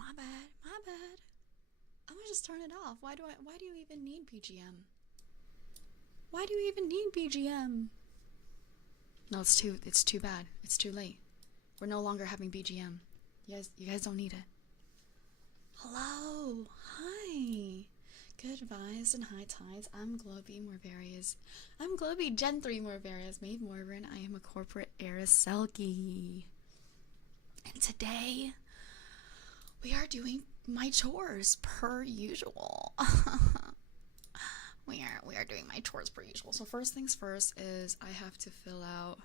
My bad, my bad. I'm gonna just turn it off. Why do you even need BGM? Why do you even need BGM? No, it's too bad. It's too late. We're no longer having BGM. You guys don't need it. Hello, hi. Good vibes and high tides. I'm Globie Gen 3 Morveria's Maeve Morveren. I am a corporate heiress Selkie. And today we are doing my chores per usual. we are doing my chores per usual. So first things first is I have to fill out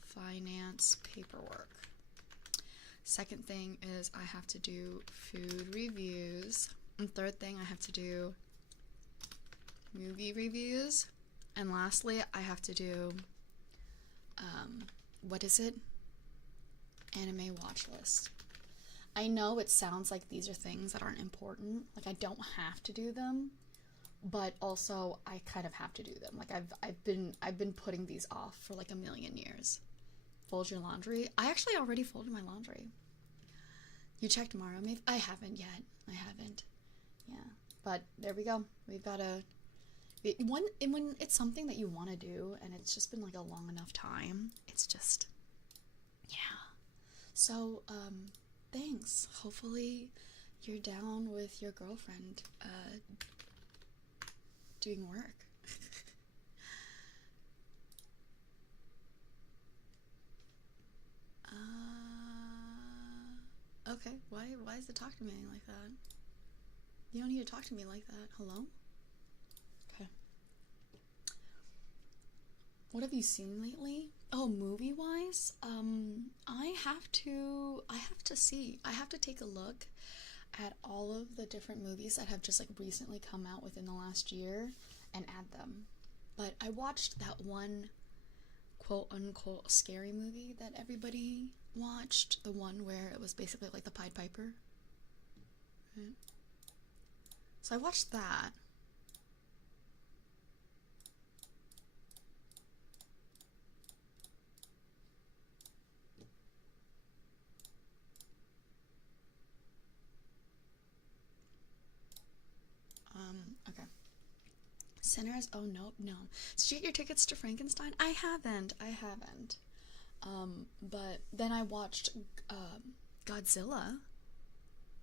finance paperwork. Second thing is I have to do food reviews. And third thing, I have to do movie reviews. And lastly, I have to do, what is it? Anime watch list. I know it sounds like these are things that aren't important. Like, I don't have to do them, but also I kind of have to do them. Like, I've been putting these off for like a million years. Fold your laundry. I actually already folded my laundry. You check tomorrow, Maeve? I haven't yet. I haven't. Yeah, but there we go. We've got when it's something that you want to do and it's just been like a long enough time, it's just, yeah. So, thanks. Hopefully you're down with your girlfriend, doing work. Okay, why is it talking to me like that? You don't need to talk to me like that. Hello? Okay. What have you seen lately? Oh, movie-wise? I have to see. I have to take a look at all of the different movies that have just like recently come out within the last year and add them. But I watched that one quote-unquote scary movie that everybody watched. The one where it was basically like the Pied Piper. Right? So I watched that. Okay. Sinners, oh no. Did you get your tickets to Frankenstein? I haven't. But then I watched, Godzilla.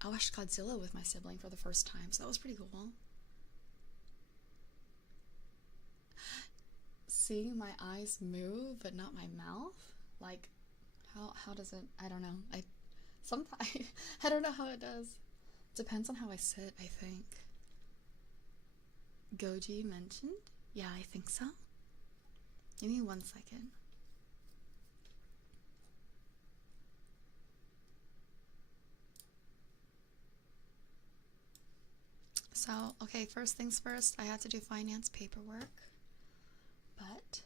I watched Godzilla with my sibling for the first time, so that was pretty cool. Seeing my eyes move, but not my mouth? Like, how does it, I don't know. Sometimes, I don't know how it does. Depends on how I sit, I think. Goji mentioned? Yeah, I think so. Give me 1 second. So, okay, first things first, I had to do finance paperwork, but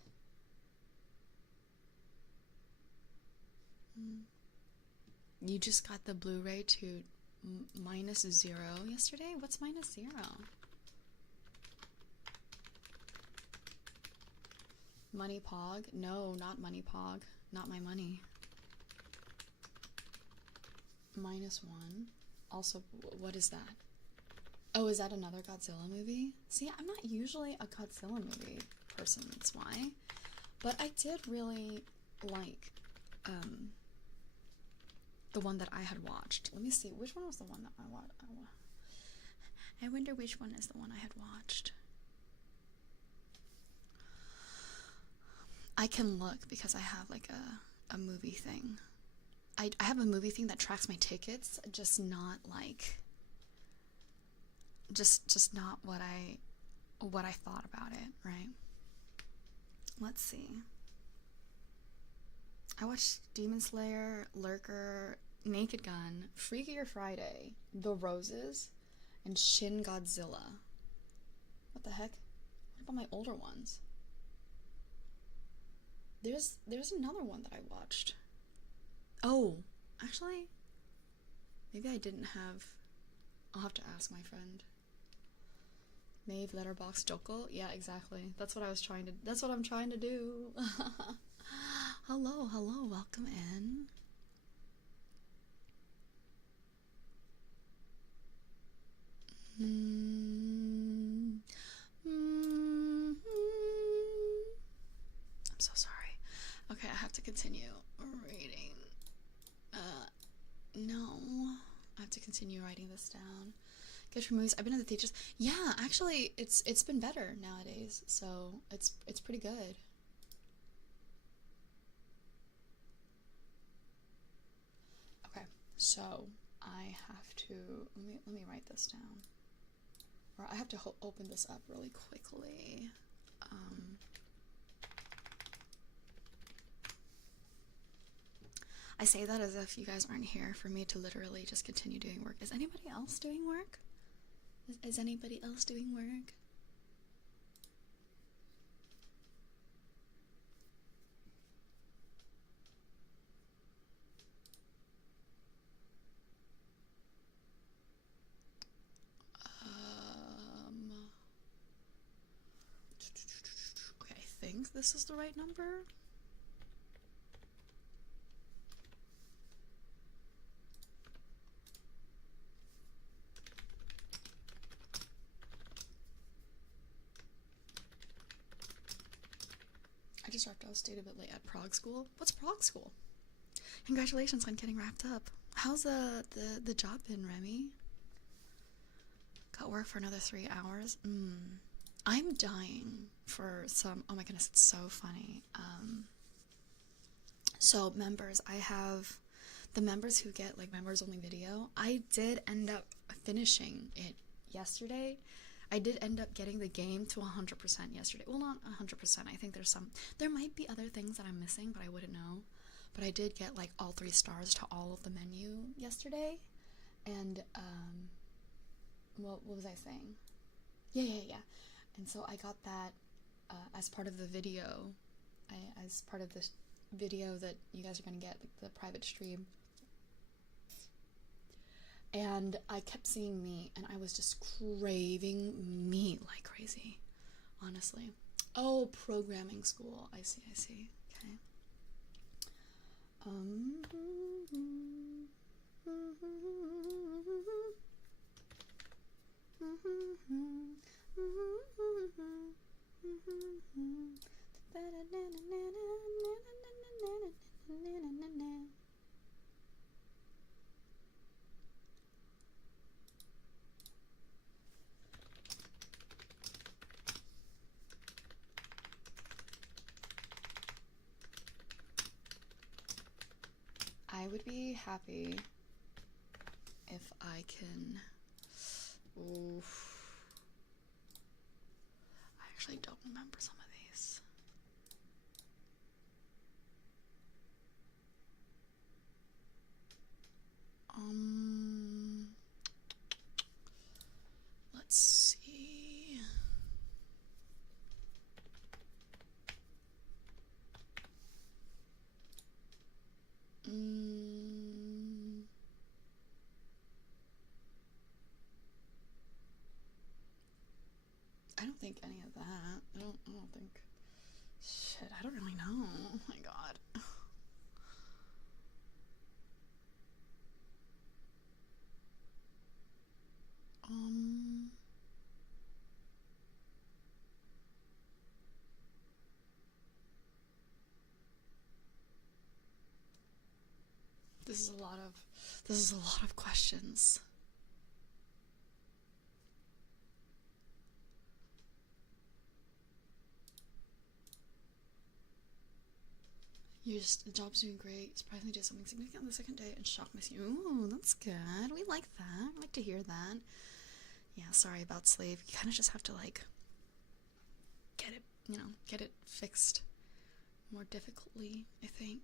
you just got the Blu-ray to -0 yesterday? What's -0? Money Pog? No, not Money Pog. Not my money. -1. Also, what is that? Oh, is that another Godzilla movie? See, I'm not usually a Godzilla movie person, that's why. But I did really like, the one that I had watched. Let me see, which one was the one that I watched? I wonder which one is the one I had watched. I can look because I have like a movie thing. I have a movie thing that tracks my tickets, just not like, just not what I thought about it, right? Let's see. I watched Demon Slayer, Lurker, Naked Gun, Freakier Friday, The Roses, and Shin Godzilla. What the heck? What about my older ones? There's another one that I watched. Oh, actually, maybe I didn't have. I'll have to ask my friend. Maeve letterbox Joko? Yeah, exactly. That's what I'm trying to do. Hello, welcome in. I'm so sorry. Okay, I have to continue reading. No. I have to continue writing this down. Gift for movies. I've been at the theaters. Yeah, actually, it's been better nowadays, so it's pretty good. Okay, so I have to let me write this down, or I have to open this up really quickly. I say that as if you guys aren't here for me to literally just continue doing work. Is anybody else doing work? Is anybody else doing work? Okay, I think this is the right number. I just dropped out of state a bit late at Prague school. What's Prague school? Congratulations on getting wrapped up. How's the job been, Remy? Got work for another 3 hours. I'm dying for some. Oh my goodness, it's so funny. So members, I have the members who get like members only video. I did end up finishing it yesterday. I did end up getting the game to 100% yesterday. Well, not 100%. I think there might be other things that I'm missing, but I wouldn't know. But I did get like all 3 stars to all of the menu yesterday. And, what was I saying? Yeah. And so I got that, as part of the video, as part of this video that you guys are going to get, like the private stream. And I kept seeing meat, and I was just craving meat like crazy, honestly. Oh, programming school. I see. Okay. I would be happy if I can. Oof. I actually don't remember some of these. Let's see. I don't think any of that. I don't think. Shit, I don't really know. Oh my god. This is a lot of questions. The job's doing great. Surprisingly did something significant on the second day and shocked miss you. Ooh, that's good. We like that. I like to hear that. Yeah, sorry about slave. You kind of just have to like get it fixed more difficultly, I think.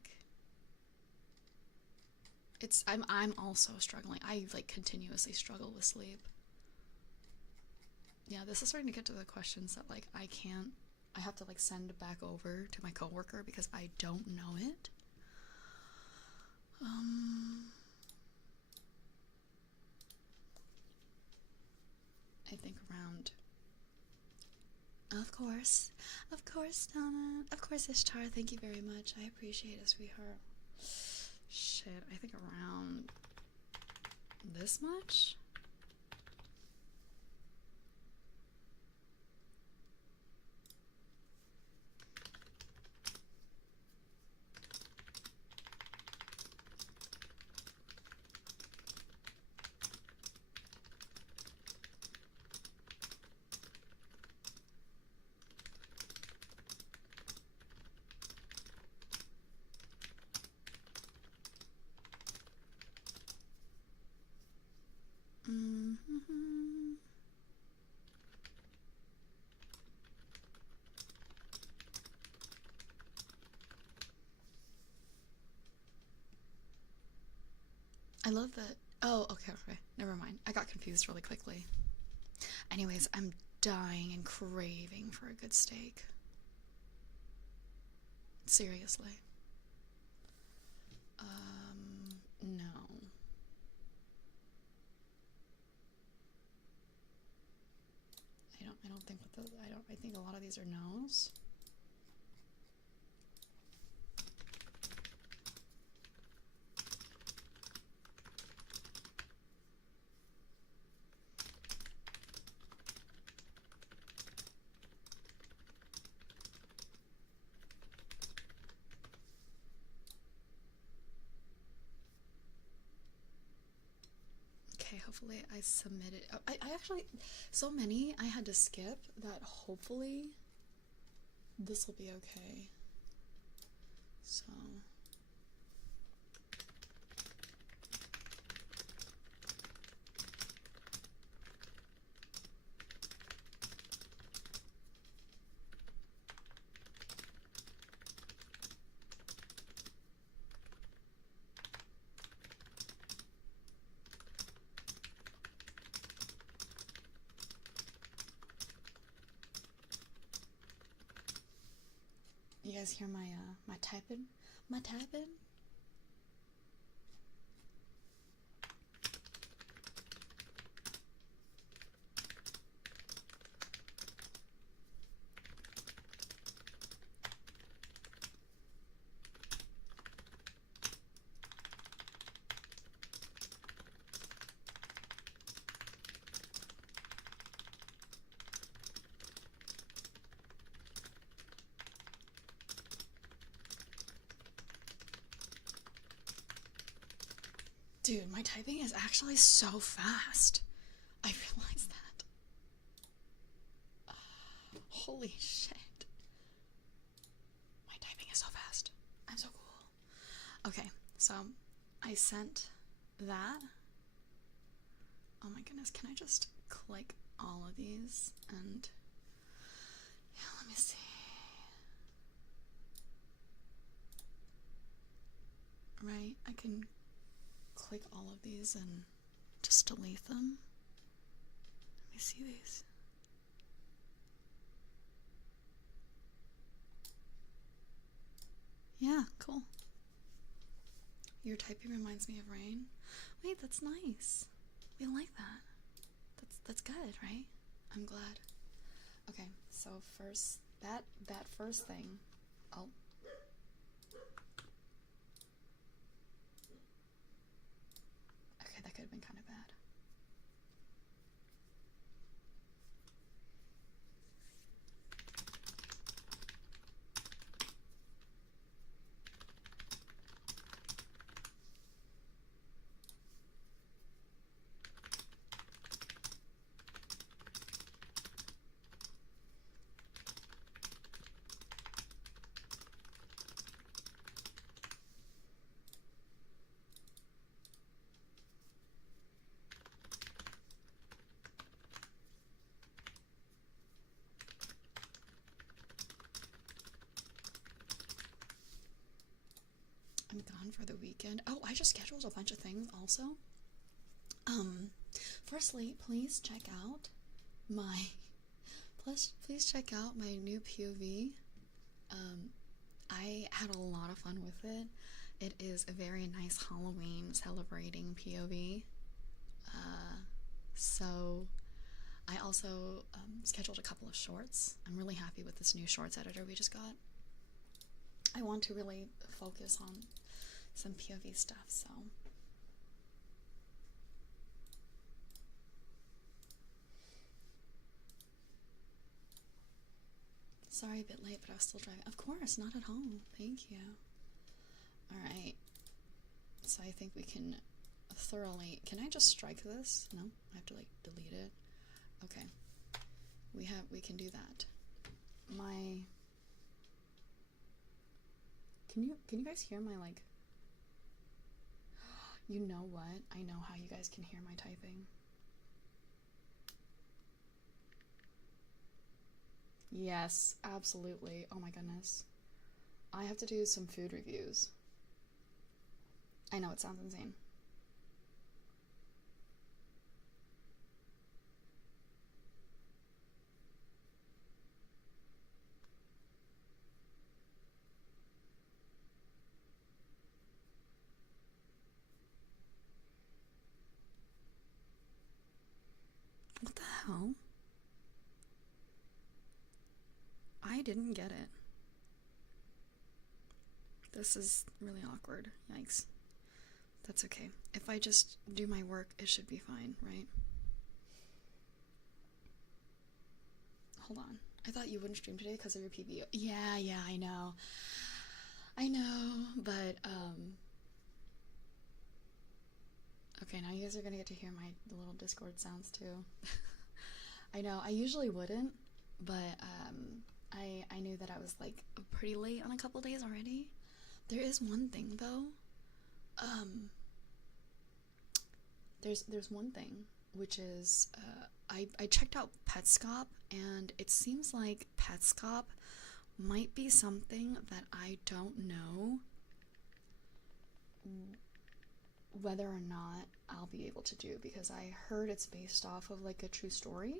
I'm also struggling. I like continuously struggle with sleep. Yeah, this is starting to get to the questions that like I have to like send back over to my coworker because I don't know it. I think around. Of course, Donna. Of course, Ishtar. Thank you very much. I appreciate it, sweetheart. Shit, I think around this much? I love that. Oh, okay, okay. Never mind. I got confused really quickly. Anyways, I'm dying and craving for a good steak. Seriously. No. I don't think what the, I think a lot of these are no's. Okay, hopefully I submitted. I actually, so many I had to skip that hopefully this will be okay. So. You guys hear my my typing? My typing? Dude, my typing is actually so fast. I realized that. Holy shit. My typing is so fast. I'm so cool. Okay, so I sent that. Oh my goodness, can I just click all of these? And yeah, let me see. Right, I can click all of these and just delete them. Let me see these. Yeah, cool. Your typing reminds me of rain. Wait, that's nice. We like that. That's good, right? I'm glad. Okay, so first that first thing. Oh. Okay, that could have been kind of bad. I'm gone for the weekend. Oh, I just scheduled a bunch of things also. Firstly, please check out my please check out my new POV. I had a lot of fun with it. It is a very nice Halloween celebrating POV. So I also scheduled a couple of shorts. I'm really happy with this new shorts editor we just got. I want to really focus on some POV stuff, so. Sorry, a bit late, but I was still driving. Of course, not at home. Thank you. Alright. So I think we can thoroughly... Can I just strike this? No? I have to, like, delete it? Okay. We can do that. My... Can you guys hear my, like... You know what? I know how you guys can hear my typing. Yes, absolutely. Oh my goodness. I have to do some food reviews. I know it sounds insane. I didn't get it. This is really awkward. Yikes. That's okay. If I just do my work, it should be fine, right? Hold on. I thought you wouldn't stream today because of your PBO. Yeah, I know. But, okay, now you guys are gonna get to hear the little Discord sounds too. I know, I usually wouldn't, but, I knew that I was, like, pretty late on a couple days already. There is one thing, though. There's one thing, which is, I checked out Petscop, and it seems like Petscop might be something that I don't know whether or not I'll be able to do, because I heard it's based off of, like, a true story,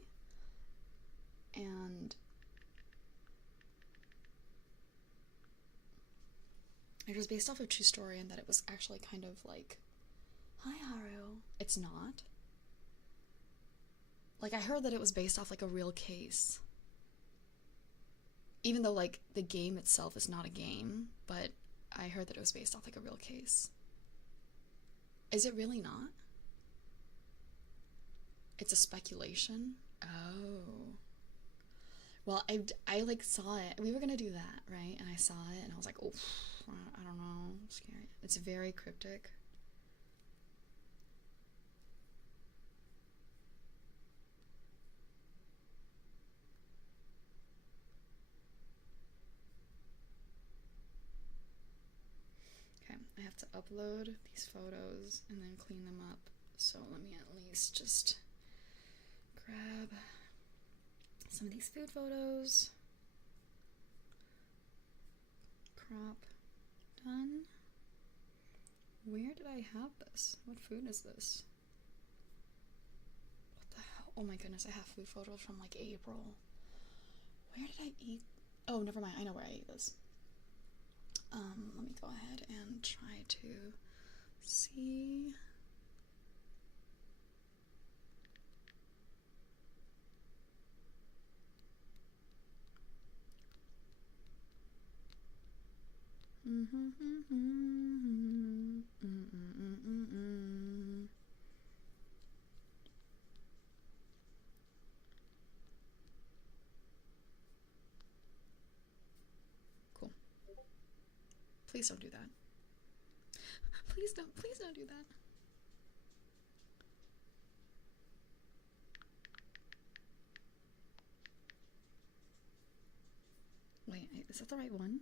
and it was based off of a true story, and that it was actually kind of like, hi Haru. It's not. Like, I heard that it was based off, like, a real case. Even though, like, the game itself is not a game, but I heard that it was based off, like, a real case. Is it really not? It's a speculation? Oh. Well, I like, saw it. We were gonna do that, right? And I saw it, and I was like, oh, I don't know. I'm scared. It's very cryptic. I have to upload these photos and then clean them up. So let me at least just grab some of these food photos. Crop. Done. Where did I have this? What food is this? What the hell? Oh my goodness, I have food photos from like April. Where did I eat? Oh, never mind. I know where I ate this. Let me go ahead and try to see. Cool. Please don't do that. Please don't do that. Wait, is that the right one?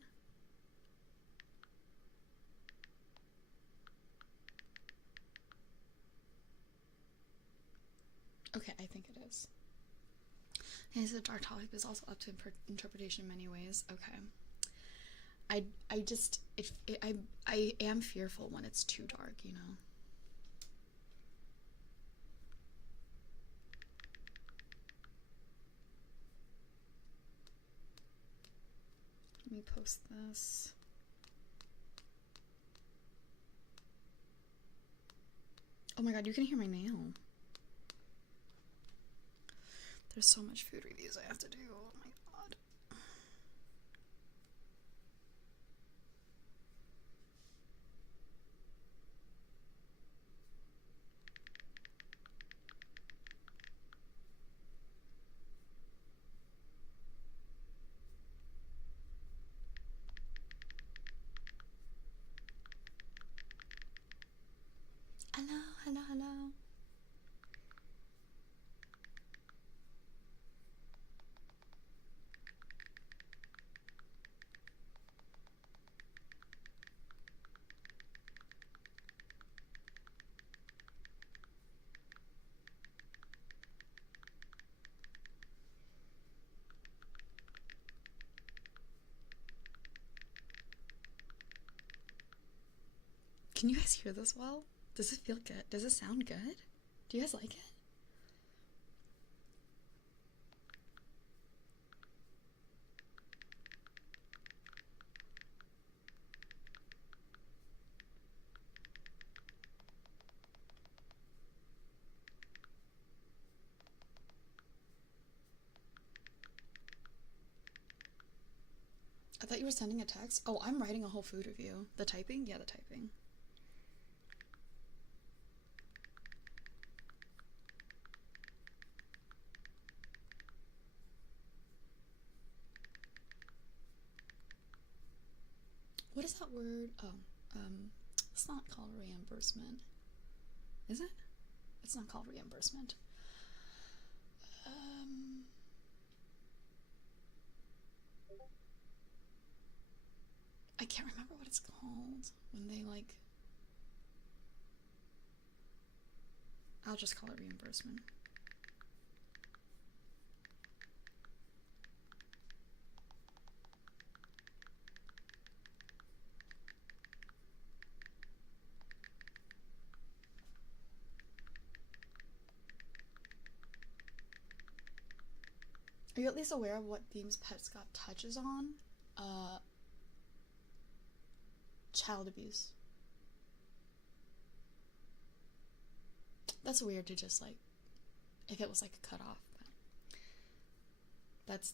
Okay, I think it is. And it's a dark topic, but it's also up to interpretation in many ways. Okay. I just, I am fearful when it's too dark, you know? Let me post this. Oh my god, you can hear my nail. There's so much food reviews I have to do. Oh my god. Hello. Can you guys hear this well? Does it feel good? Does it sound good? Do you guys like it? I thought you were sending a text. Oh, I'm writing a whole food review. The typing? Yeah, the typing. What is that word? Oh, it's not called reimbursement. Is it? It's not called reimbursement. I can't remember what it's called when they like. I'll just call it reimbursement. Are you at least aware of what themes Petscop touches on? Child abuse. That's weird to just like, if it was like a cutoff. That's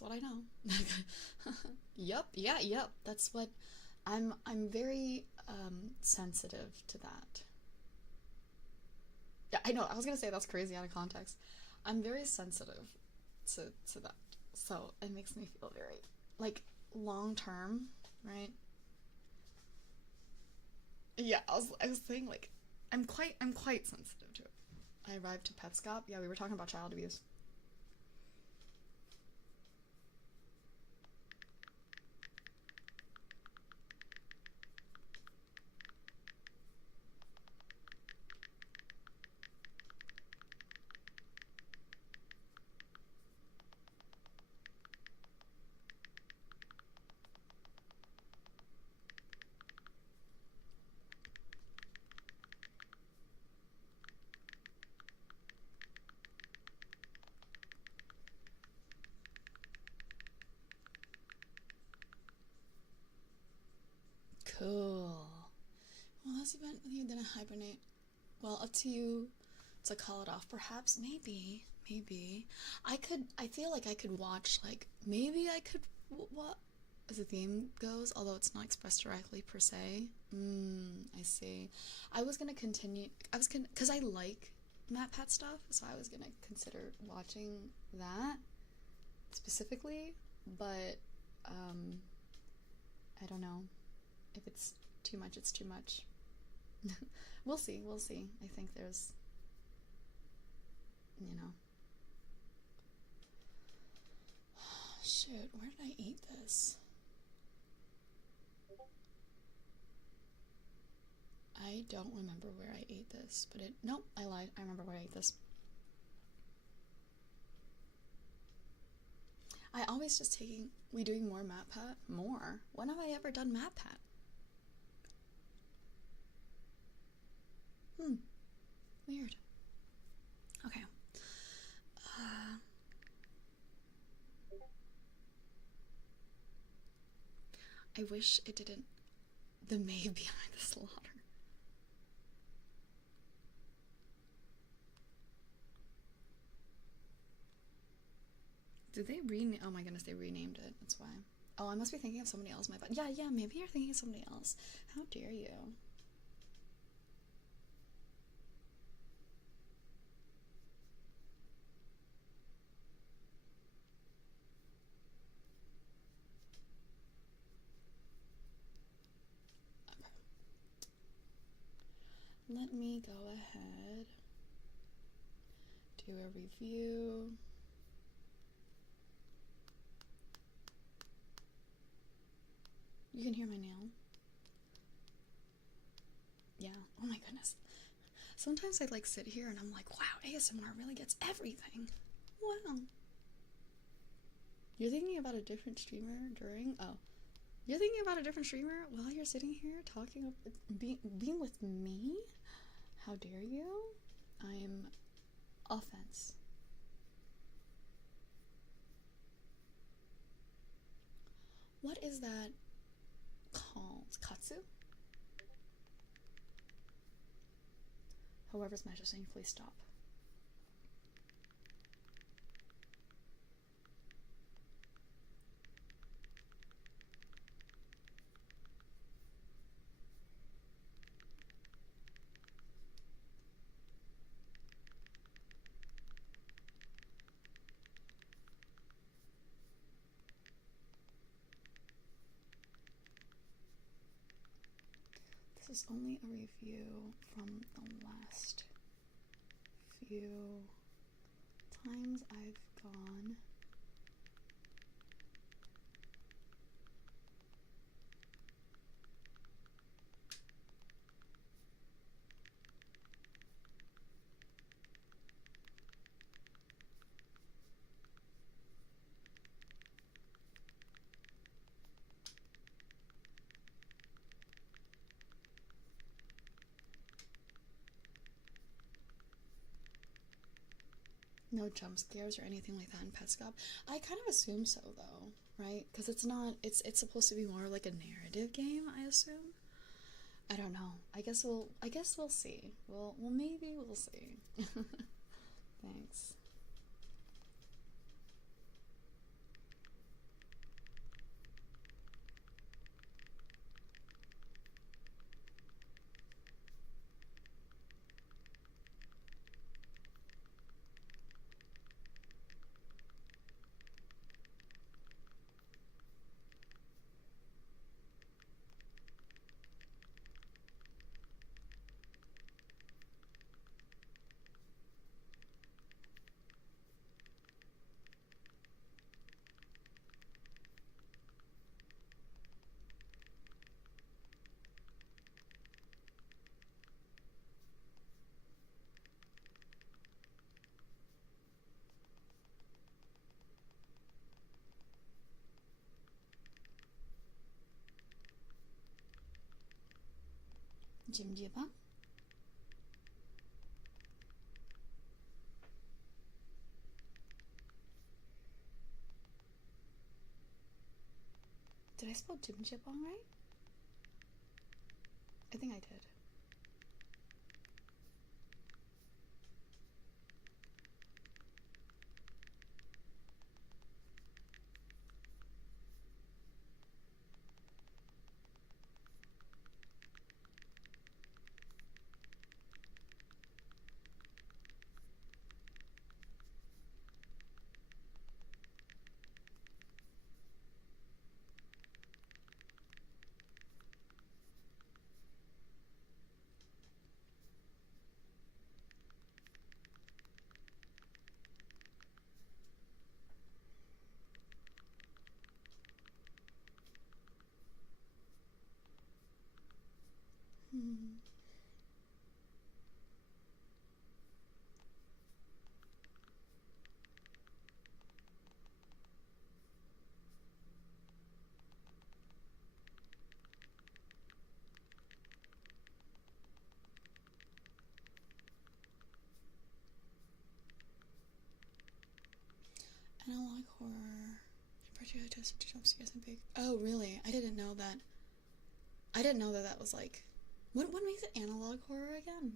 what I know. Yep. That's what I'm very sensitive to that. Yeah, I know. I was gonna say that's crazy out of context. I'm very sensitive to that. So it makes me feel very like long term, right? Yeah, I was saying like I'm quite sensitive to it. I arrived to Petscop. Yeah, we were talking about child abuse. Cool. Well, that's event with you didn't hibernate. Well, up to you to call it off. Perhaps, maybe. I feel like I could watch, like, maybe I could, what, as the theme goes, although it's not expressed directly per se. I see. I was gonna continue, because I like MatPat stuff, so I was gonna consider watching that specifically, but, I don't know. If it's too much, it's too much. We'll see. I think there's, you know. Shit, where did I eat this? I don't remember where I ate this, but nope, I lied. I remember where I ate this. I always just we doing more MatPat? More? When have I ever done MatPat? Weird. Okay. I wish it didn't. The Maeve behind the slaughter. Did they rename? Oh my goodness, they renamed it. That's why. Oh, I must be thinking of somebody else. My bad. Yeah, maybe you're thinking of somebody else. How dare you? Let me go ahead, do a review. You can hear my nail. Yeah, oh my goodness. Sometimes I like sit here and I'm like, wow, ASMR really gets everything. Wow. You're thinking about a different streamer during, oh. You're thinking about a different streamer while you're sitting here talking, being with me? How dare you? I'm offense. What is that called? Katsu? Whoever's messaging, please stop. This is only a review from the last few times I've gone. No jump scares or anything like that in Petscop. I kind of assume so, though, right? Because it's not. It's supposed to be more like a narrative game, I assume. I don't know. I guess we'll see. Maybe we'll see. Thanks. Jimjiba. Did I spell Jimjibong right? I think I did. Analog horror. In particular, tested to jump scares and big. Oh, really? I didn't know that. I didn't know that that was like. What makes it analog horror again?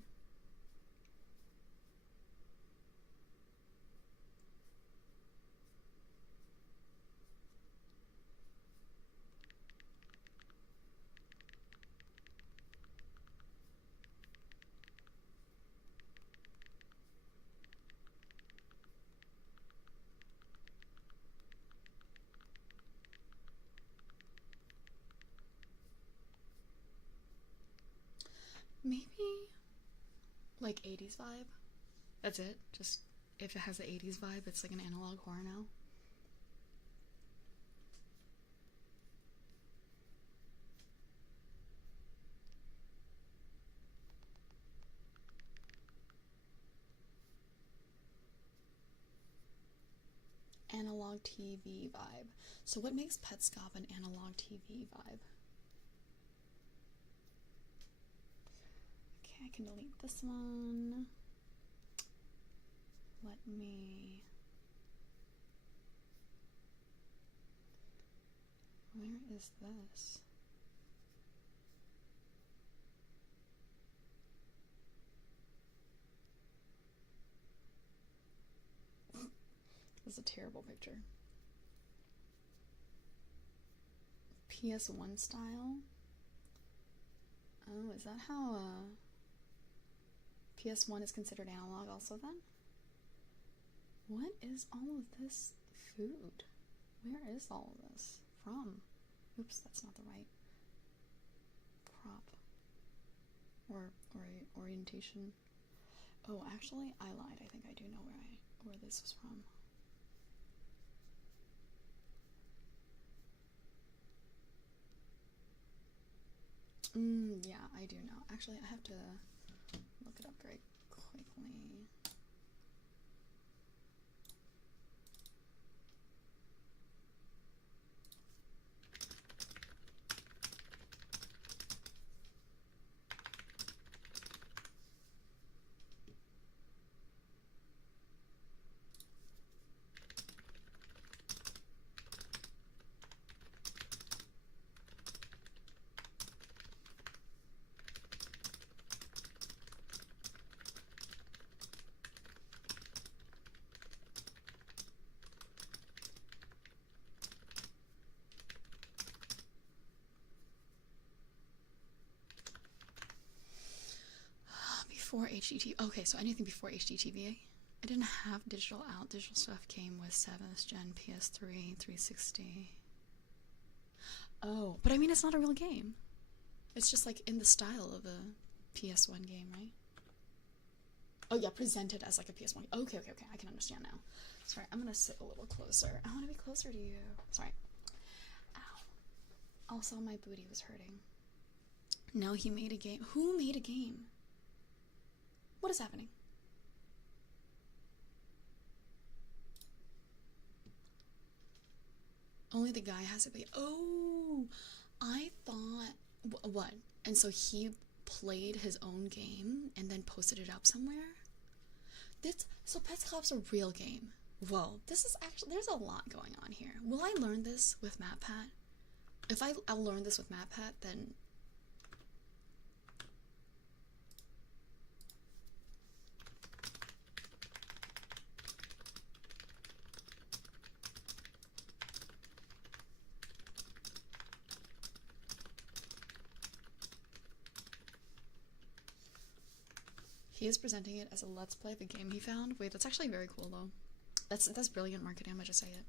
Maybe like 80s vibe. That's it. Just if it has the 80s vibe, it's like an analog horror now. Analog TV vibe. So what makes Petscop an analog TV vibe? Okay, I can delete this one. Let me... Where is this? This is a terrible picture. PS1 style? Oh, is that how PS1 is considered analog also then? What is all of this food? Where is all of this from? Oops, that's not the right prop. or orientation. Oh, actually, I lied. I think I do know where this was from. Yeah, I do know. Actually, I have to look it up very quickly. Before HDTV. Okay, so anything before HDTV. I didn't have digital out. Digital stuff came with 7th gen, PS3, 360. Oh, but I mean, it's not a real game. It's just like in the style of a PS1 game, right? Oh yeah, presented as like a PS1. Okay, I can understand now. Sorry, I'm gonna sit a little closer. I want to be closer to you. Sorry. Ow. Also, my booty was hurting. No, he made a game. Who made a game? What is happening? Only the guy has it. Oh, I thought what? And so he played his own game and then posted it up somewhere. So Pets Club's a real game. Whoa, this is actually, there's a lot going on here. Will I learn this with MatPat? If I'll learn this with MatPat, then he is presenting it as a let's play the game he found. Wait, that's actually very cool though. That's brilliant marketing, I'm gonna just say it.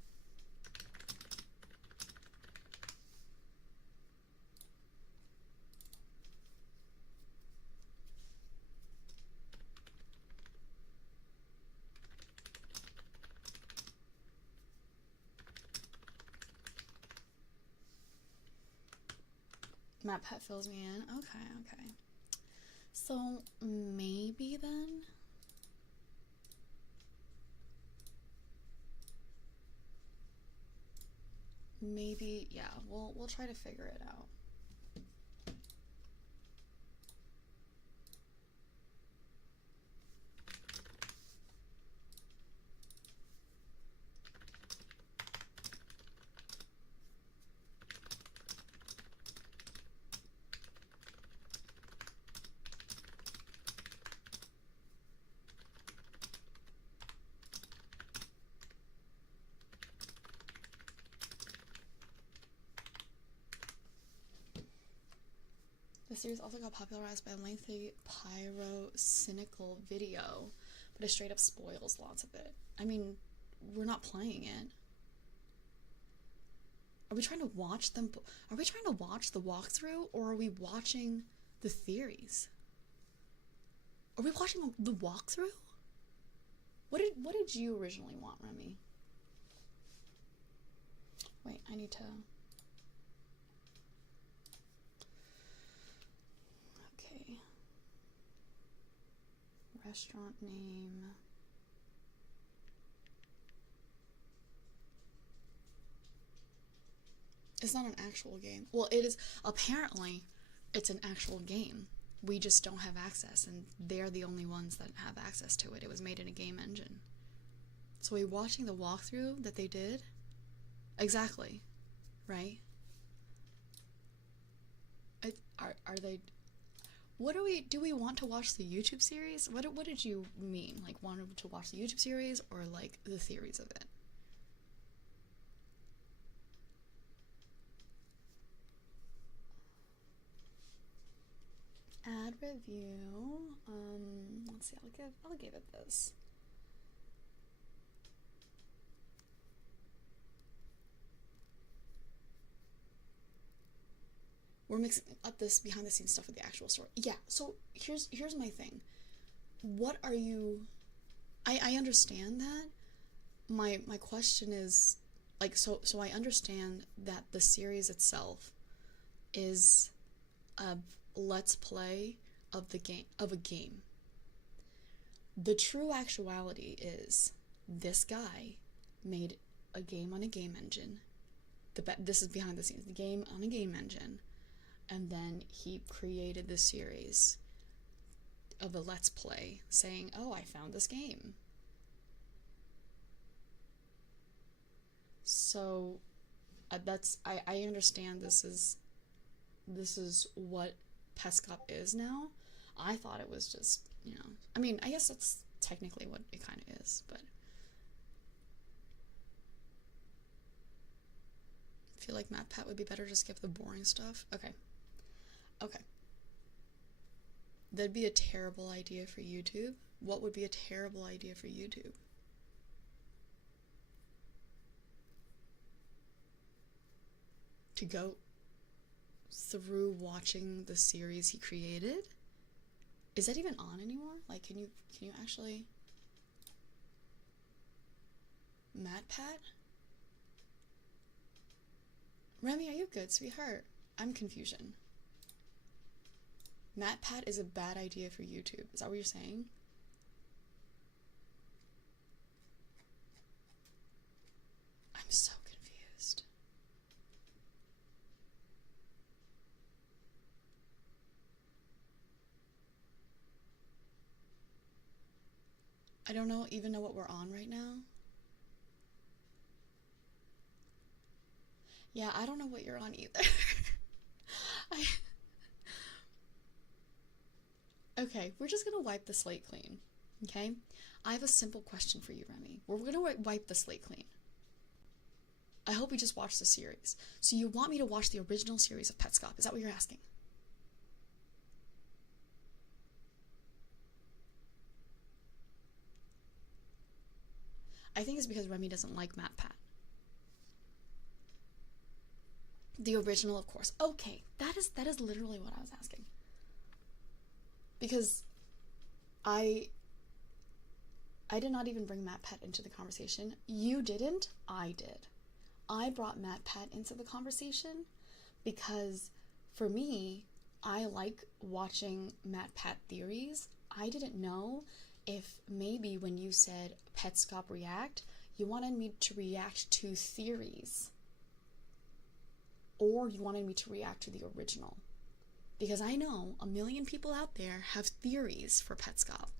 MatPat fills me in. Okay. So maybe then. Maybe, yeah, we'll try to figure it out. The series also got popularized by a lengthy pyro-cynical video, but it straight up spoils lots of it. I mean, we're not playing it. Are we trying to watch them? Are we trying to watch the walkthrough, or are we watching the theories? Are we watching the walkthrough? What did you originally want, Remy? Wait, I need to... Okay. Restaurant name... It's not an actual game. Well, it is. Apparently, it's an actual game. We just don't have access, and they're the only ones that have access to it. It was made in a game engine. So are we watching the walkthrough that they did? Exactly. Right? Are they... What do we want to watch the YouTube series? What did you mean? Like, wanted to watch the YouTube series, or like the theories of it? Add review. Let's see. I'll give it this. we're mixing up this behind the scenes stuff with the actual story. Yeah, so here's my thing. What are you... I understand that. My question is, like, so I understand that the series itself is a let's play of the game, of a game. The true actuality is this guy made a game on a game engine. This is behind the scenes. The game on a game engine. And then he created this series of a let's play saying, oh, I found this game. So I understand this is what Peskop is now. I thought it was just, you know, I mean, I guess that's technically what it kind of is, but I feel like MatPat would be better to skip the boring stuff. Okay. That'd be a terrible idea for YouTube. What would be a terrible idea for YouTube? To go through watching the series he created? Is that even on anymore? Like, can you actually... MatPat? Remy, are you good, sweetheart? I'm confusion. MatPat is a bad idea for YouTube. Is that what you're saying? I'm so confused. I don't even know what we're on right now. Yeah, I don't know what you're on either. Okay, we're just gonna wipe the slate clean, okay? I have a simple question for you, Remy. We're gonna wipe the slate clean. I hope you just watched the series. So you want me to watch the original series of Peskop? Is that what you're asking? I think it's because Remy doesn't like MatPat. The original, of course. Okay, that is literally what I was asking. Because I did not even bring MatPat into the conversation. You didn't, I did. I brought MatPat into the conversation because for me, I like watching MatPat theories. I didn't know if maybe when you said Petscop React, you wanted me to react to theories. Or you wanted me to react to the original. Because I know a million people out there have theories for Petscop.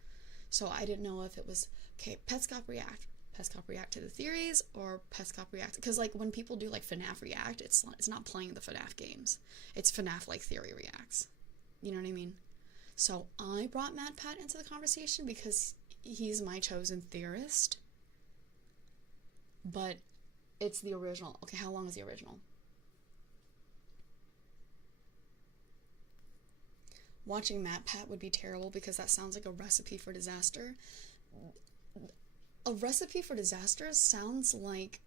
So I didn't know if it was, okay, Petscop React to the theories, or Petscop React, because like when people do like FNAF React, it's not playing the FNAF games. It's FNAF like theory reacts. You know what I mean? So I brought MatPat into the conversation because he's my chosen theorist. But it's the original. Okay, how long is the original? Watching MatPat would be terrible because that sounds like a recipe for disaster. A recipe for disaster sounds like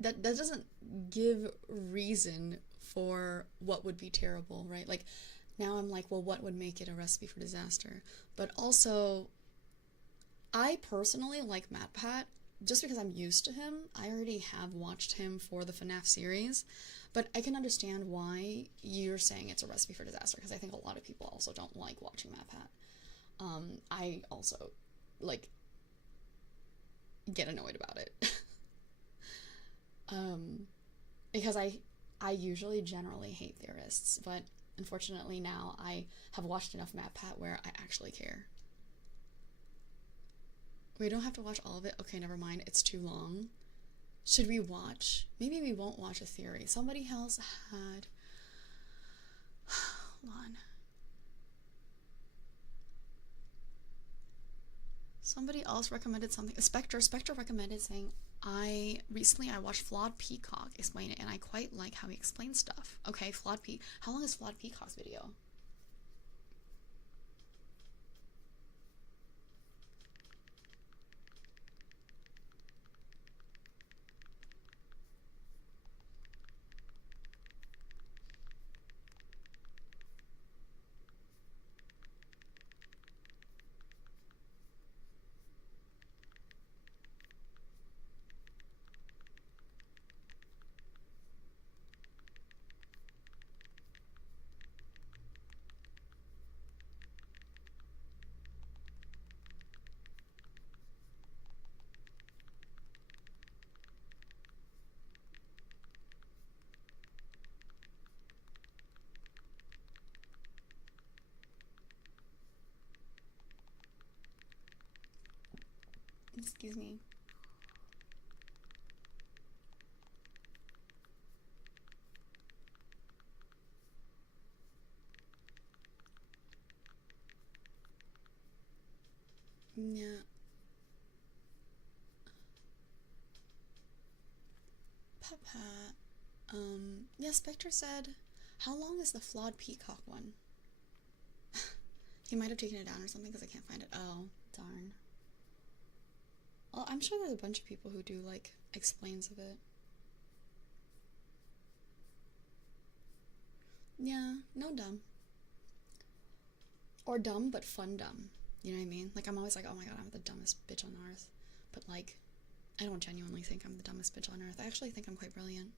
that doesn't give reason for what would be terrible, right? Like now I'm like, well, what would make it a recipe for disaster? But also, I personally like MatPat just because I'm used to him. I already have watched him for the FNAF series. But I can understand why you're saying it's a recipe for disaster, because I think a lot of people also don't like watching MatPat. I also, like, get annoyed about it. Because I usually generally hate theorists, but unfortunately now I have watched enough MatPat where I actually care. We don't have to watch all of it. Okay, never mind. It's too long. Should we watch? Maybe we won't watch a theory. Somebody else had... Hold on. Somebody else recommended something. Spectre recommended saying, recently I watched Flawed Peacock explain it, and I quite like how he explains stuff. Okay, how long is Flawed Peacock's video? Excuse me. Yeah. Papa. Yeah, Spectre said, how long is the flawed peacock one? He might have taken it down or something because I can't find it. Oh, darn. Well, I'm sure there's a bunch of people who do, like, explains of it. Yeah, no dumb. Or dumb, but fun dumb. You know what I mean? Like, I'm always like, oh my god, I'm the dumbest bitch on earth. But, like, I don't genuinely think I'm the dumbest bitch on earth. I actually think I'm quite brilliant.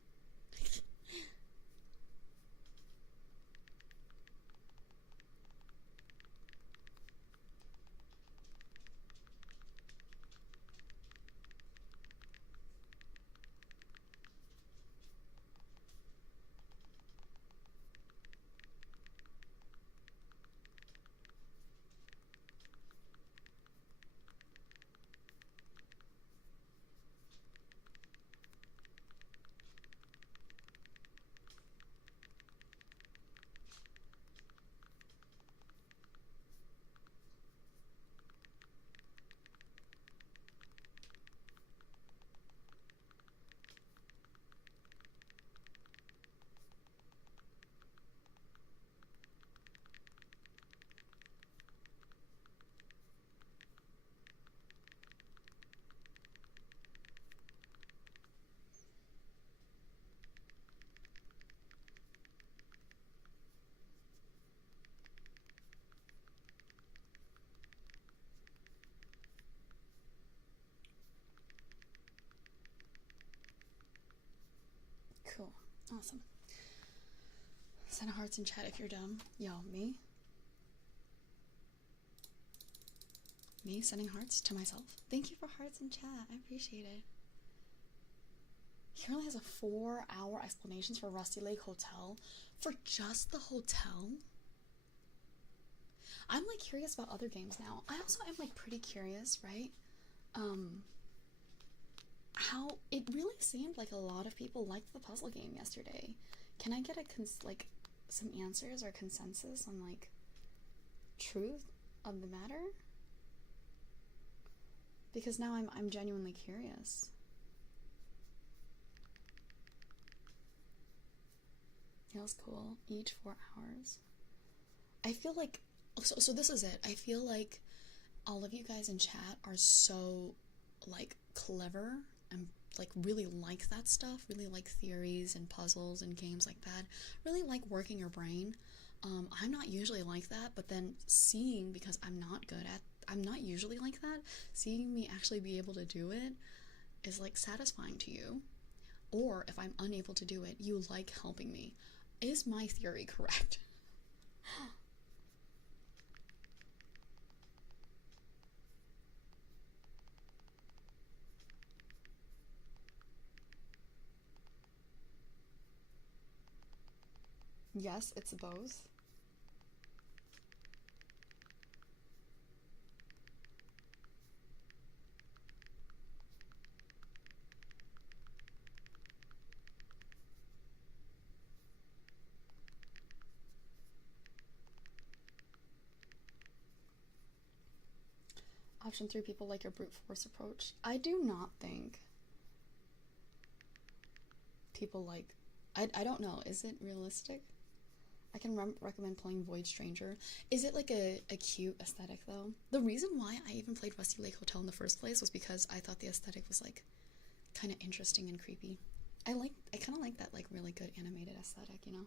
Cool. Awesome. Send hearts in chat if you're dumb. Yo, me? Me sending hearts to myself? Thank you for hearts in chat. I appreciate it. He only has a 4-hour explanations for Rusty Lake Hotel. For just the hotel? I'm, like, curious about other games now. I also am, like, pretty curious, right? How it really seemed like a lot of people liked the puzzle game yesterday. Can I get like some answers or consensus on, like, truth of the matter? Because now I'm genuinely curious. Feels cool. Each 4 hours. I feel like so this is it. I feel like all of you guys in chat are so, like, clever and, like, really like that stuff, really like theories and puzzles and games like that, really like working your brain. I'm not usually like that, but then seeing, because I'm not usually like that, seeing me actually be able to do it is, like, satisfying to you. Or if I'm unable to do it, you like helping me. Is my theory correct? Yes, it's both. Option 3, people like your brute force approach. I do not think people like... I don't know. Is it realistic? I can recommend playing Void Stranger. Is it, like, a cute aesthetic, though? The reason why I even played Rusty Lake Hotel in the first place was because I thought the aesthetic was, like, kind of interesting and creepy. I kind of like that, like, really good animated aesthetic, you know?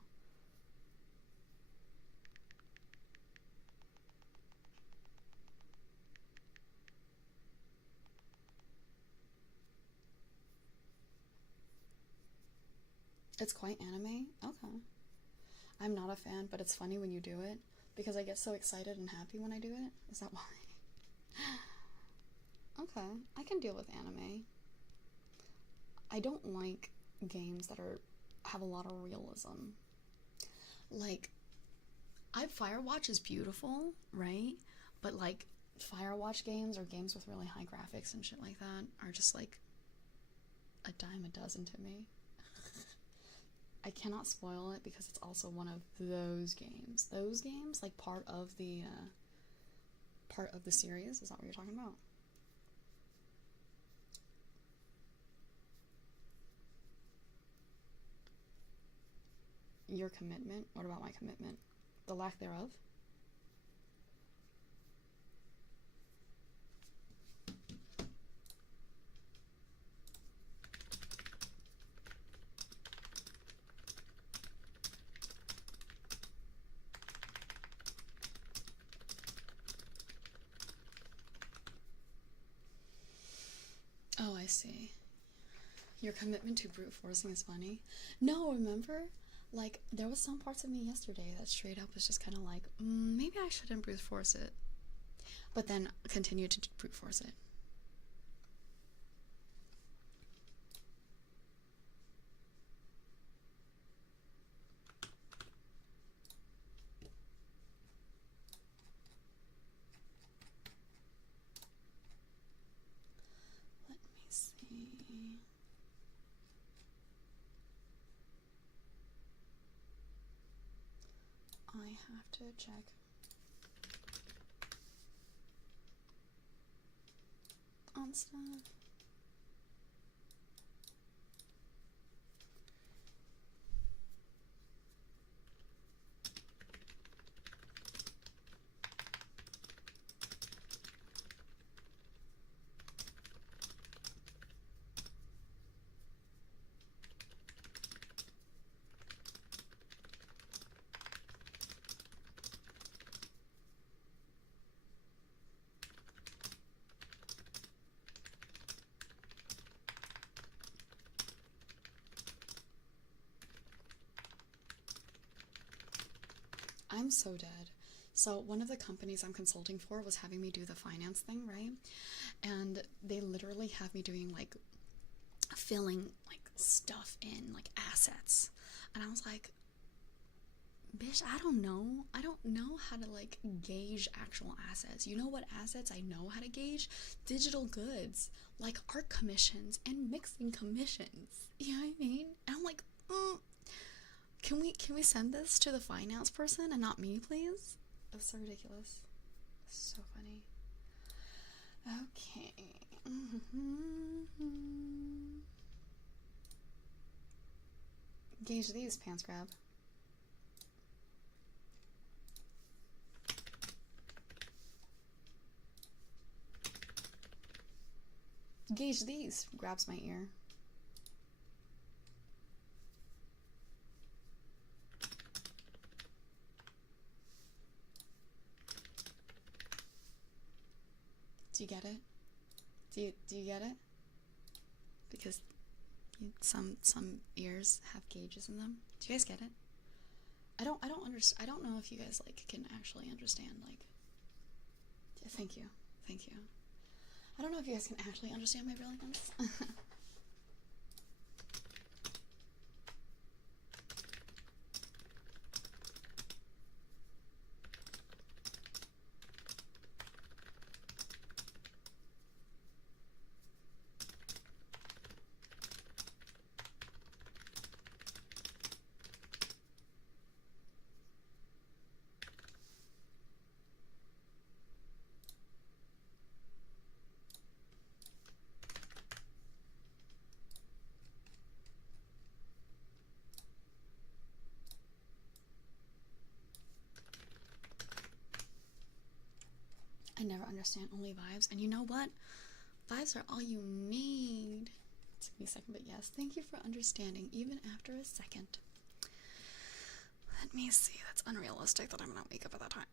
It's quite anime? Okay. I'm not a fan, but it's funny when you do it, because I get so excited and happy when I do it. Is that why? Okay, I can deal with anime. I don't like games that have a lot of realism. Like, Firewatch is beautiful, right? But, like, Firewatch games or games with really high graphics and shit like that are just like a dime a dozen to me. I cannot spoil it because it's also one of those games. Those games, like part of the series. Is that what you're talking about? Your commitment? What about my commitment? The lack thereof? Oh, I see. Your commitment to brute forcing is funny. No, remember? Like, there was some parts of me yesterday that straight up was just kind of like, maybe I shouldn't brute force it. But then continue to brute force it. Let me see. I have to check. On stuff. I'm so dead. So one of the companies I'm consulting for was having me do the finance thing, right? And they literally have me doing like filling like stuff in, like assets. And I was like, bitch, I don't know. I don't know how to like gauge actual assets. You know what assets I know how to gauge? Digital goods, like art commissions and mixing commissions. You know what I mean? And I'm like, Can we send this to the finance person and not me, please? That's so ridiculous. So funny. Okay. Gauge these, pants grab. Gauge these, grabs my ear. Do you get it? Do you get it? Because some ears have gauges in them. Do you guys get it? I don't know if you guys like can actually understand, like, thank you. I don't know if you guys can actually understand my brilliance. I never understand only vibes, and you know what? Vibes are all you need. It took me a second, but yes, thank you for understanding, even after a second. Let me see, that's unrealistic that I'm gonna wake up at that time.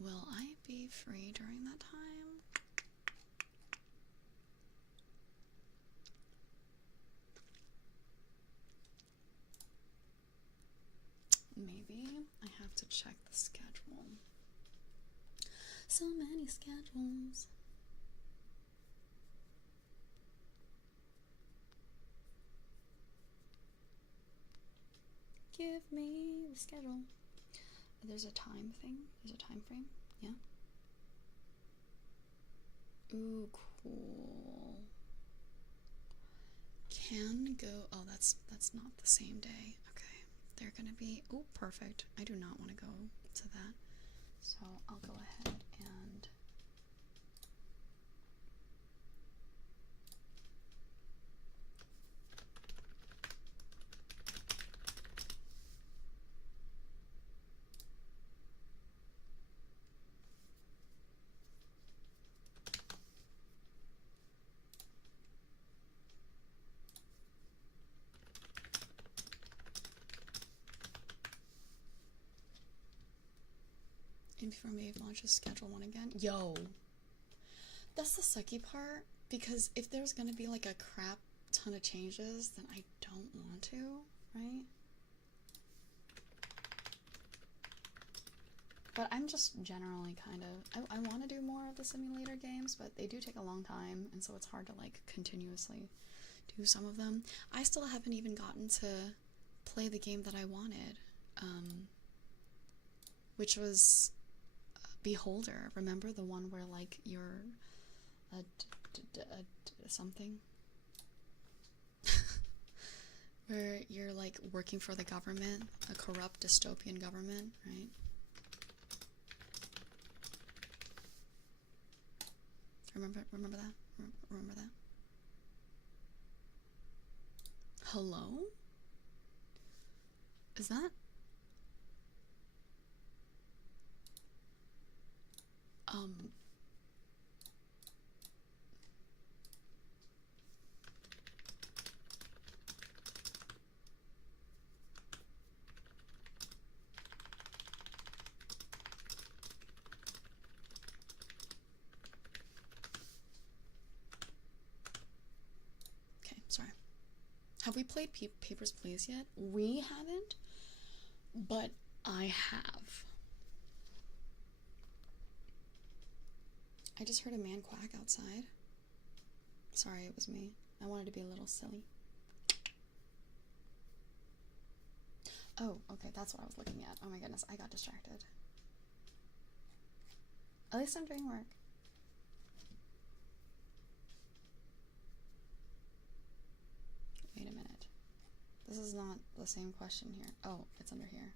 Will I be free during that time? Maybe. I have to check the schedule. So many schedules. give me the schedule. There's a time thing. There's a time frame. Yeah. Ooh, cool. Can go. Oh, that's not the same day. Okay. They're gonna be. Oh, perfect. I do not want to go to that. So I'll go ahead and. And before Maeve launches, schedule one again. Yo! That's the sucky part, because if there's gonna be like a crap ton of changes, then I don't want to, right? But I'm just generally kind of, I want to do more of the simulator games, but they do take a long time, and so it's hard to like continuously do some of them. I still haven't even gotten to play the game that I wanted, which was Beholder. Remember the one where like you're something? Where you're like working for the government, a corrupt dystopian government, right? Remember that? Remember that? Hello? Is that? Okay, sorry. Have we played Papers, Please yet? We haven't, but I have. I just heard a man quack outside. Sorry, it was me. I wanted to be a little silly. Oh, okay, that's what I was looking at. Oh my goodness, I got distracted. At least I'm doing work. Wait a minute. This is not the same question here. Oh, it's under here.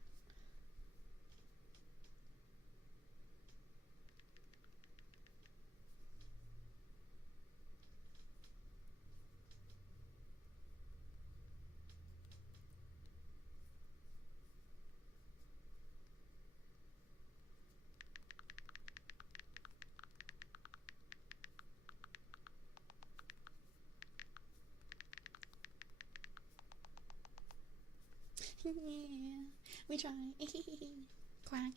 Yeah, we try. Quack.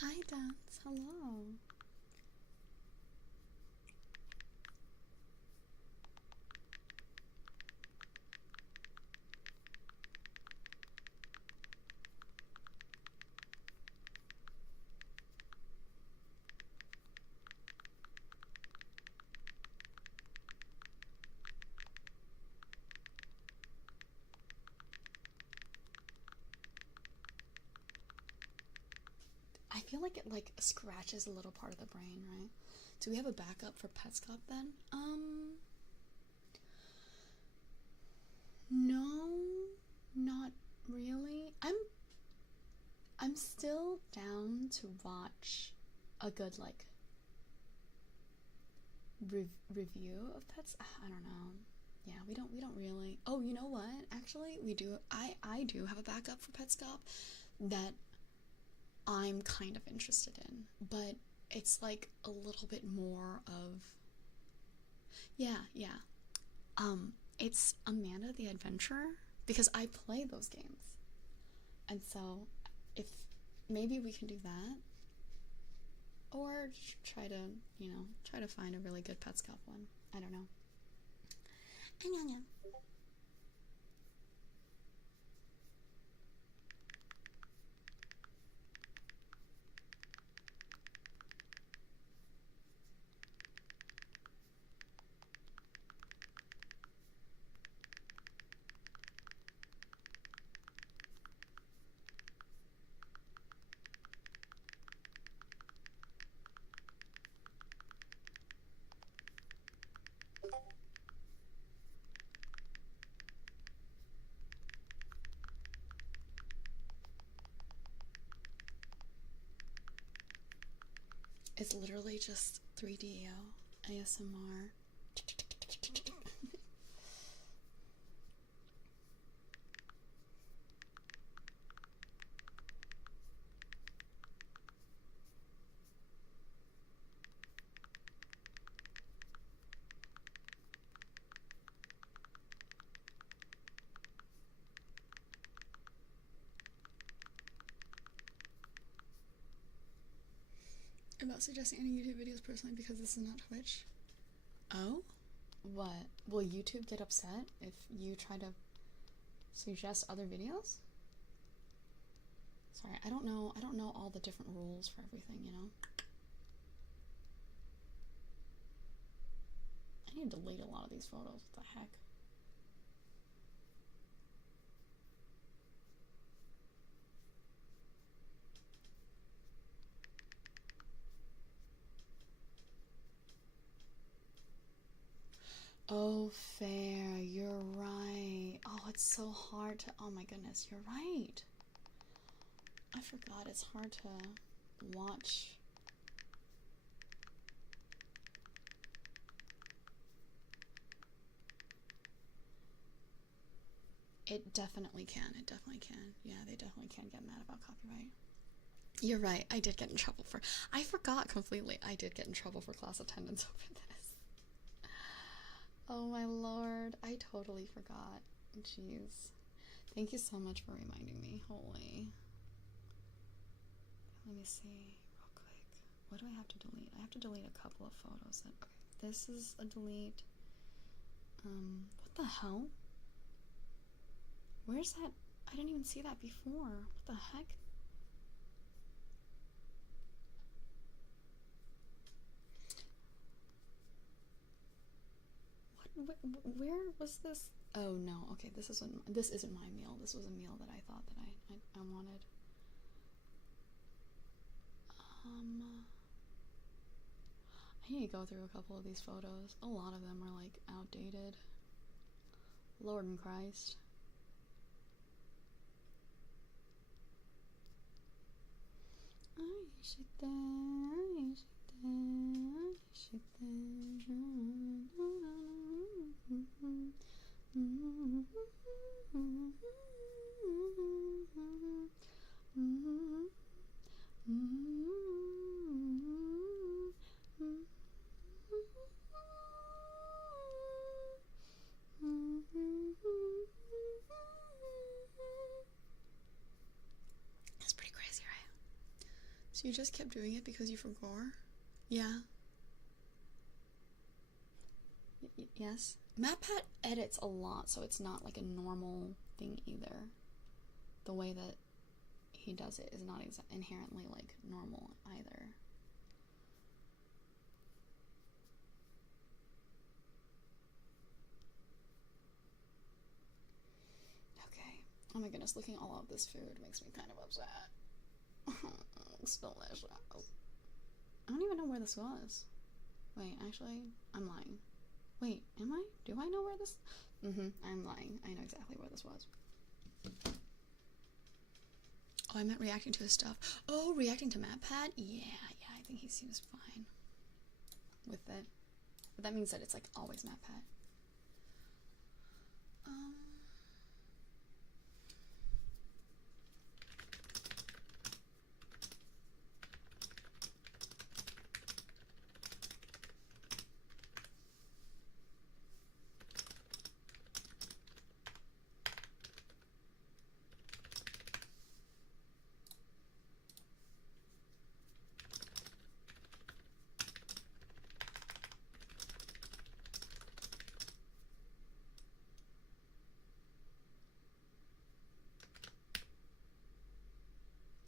Hi, Dance. Hello. I feel like it like scratches a little part of the brain, right? Do we have a backup for Petscop then? No, not really. I'm still down to watch a good like review of Pets. I don't know. Yeah, we don't really. Oh, you know what? Actually, we do. I do have a backup for Petscop that I'm kind of interested in, but it's like a little bit more of, yeah. It's Amanda the Adventurer, because I play those games. And so if maybe we can do that, or try to, try to find a really good Petscop one. I don't know. It's literally just 3DO ASMR. About suggesting any YouTube videos personally because this is not Twitch. Oh? What? Will YouTube get upset if you try to suggest other videos? Sorry, I don't know all the different rules for everything, you know? I need to delete a lot of these photos. What the heck? Oh, fair. You're right. Oh, it's so hard to... Oh my goodness, you're right. I forgot it's hard to watch. It definitely can. It definitely can. Yeah, they definitely can get mad about copyright. You're right. I did get in trouble for... I forgot completely. I did get in trouble for class attendance over this. Oh my lord. I totally forgot. Jeez. Thank you so much for reminding me. Holy. Let me see real quick. What do I have to delete? I have to delete a couple of photos. Okay, this is a delete. What the hell? Where's that? I didn't even see that before. What the heck? Where was this? Oh no. Okay, this isn't my meal. This was a meal that I thought that I wanted. I need to go through a couple of these photos. A lot of them are like outdated. Lord in Christ. That's pretty crazy, right? So you just kept doing it because you forgot? Yeah. Yes. MatPat edits a lot, so it's not like a normal thing either. The way that he does it is not inherently like normal either. Okay. Oh my goodness, looking all of this food makes me kind of upset. It's delicious. I don't even know where this was. Wait, actually, I'm lying. Wait, am I? Do I know where this... I'm lying. I know exactly where this was. Oh, I meant reacting to his stuff. Oh, reacting to MatPat? Yeah, I think he seems fine with it. But that means that it's like always MatPat. Um.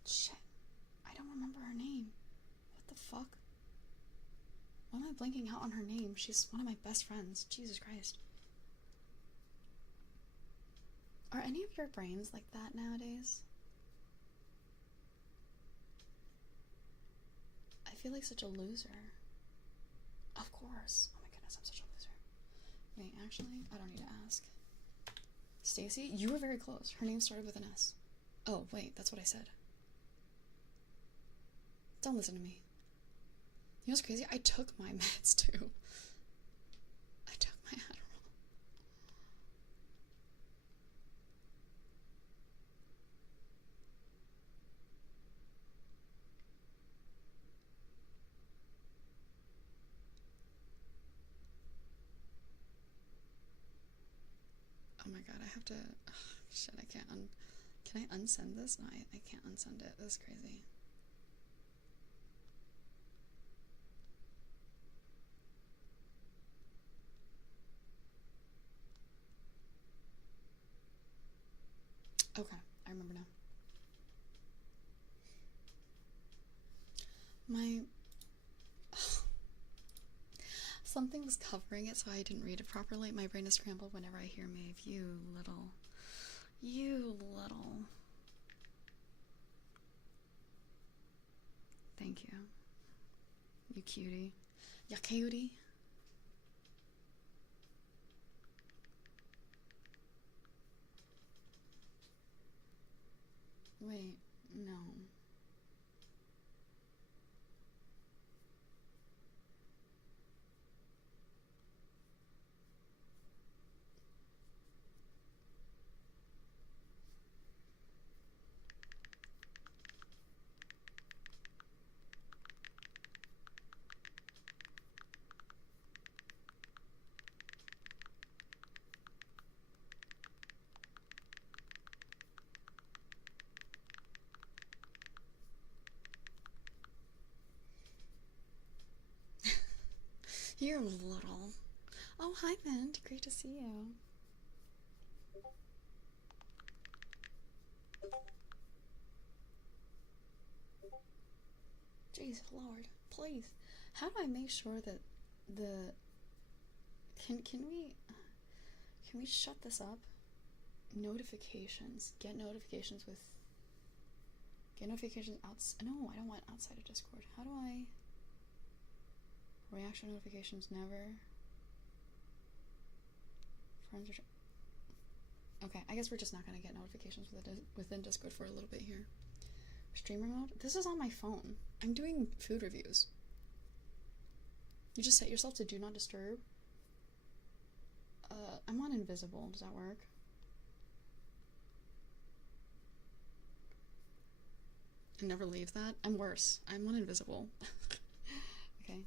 Shit. I don't remember her name. What the fuck? Why am I blanking out on her name? She's one of my best friends. Jesus Christ. Are any of your brains like that nowadays? I feel like such a loser. Of course. Oh my goodness, I'm such a loser. Wait, actually, I don't need to ask. Stacy? You were very close. Her name started with an S. Oh, wait, that's what I said. Don't listen to me. You know what's crazy? I took my meds too. I took my Adderall. Oh my god, I have to... Oh, shit, I can't Can I unsend this? No, I can't unsend it. This is crazy. Okay, I remember now. My... Something was covering it, so I didn't read it properly. My brain is scrambled whenever I hear Maeve. You little... Thank you. You cutie. Ya cutie. Wait, no. You're little. Oh, hi, Mint. Great to see you. Jeez, Lord, please. How do I make sure that the... Can we shut this up? Notifications. Get notifications with... Get notifications outside... No, I don't want outside of Discord. How do I... Reaction notifications never. Friends are... Okay, I guess we're just not gonna get notifications within Discord for a little bit here. Streamer mode? This is on my phone. I'm doing food reviews. You just set yourself to do not disturb. I'm on invisible. Does that work? I never leave that. I'm worse. I'm on invisible. Okay.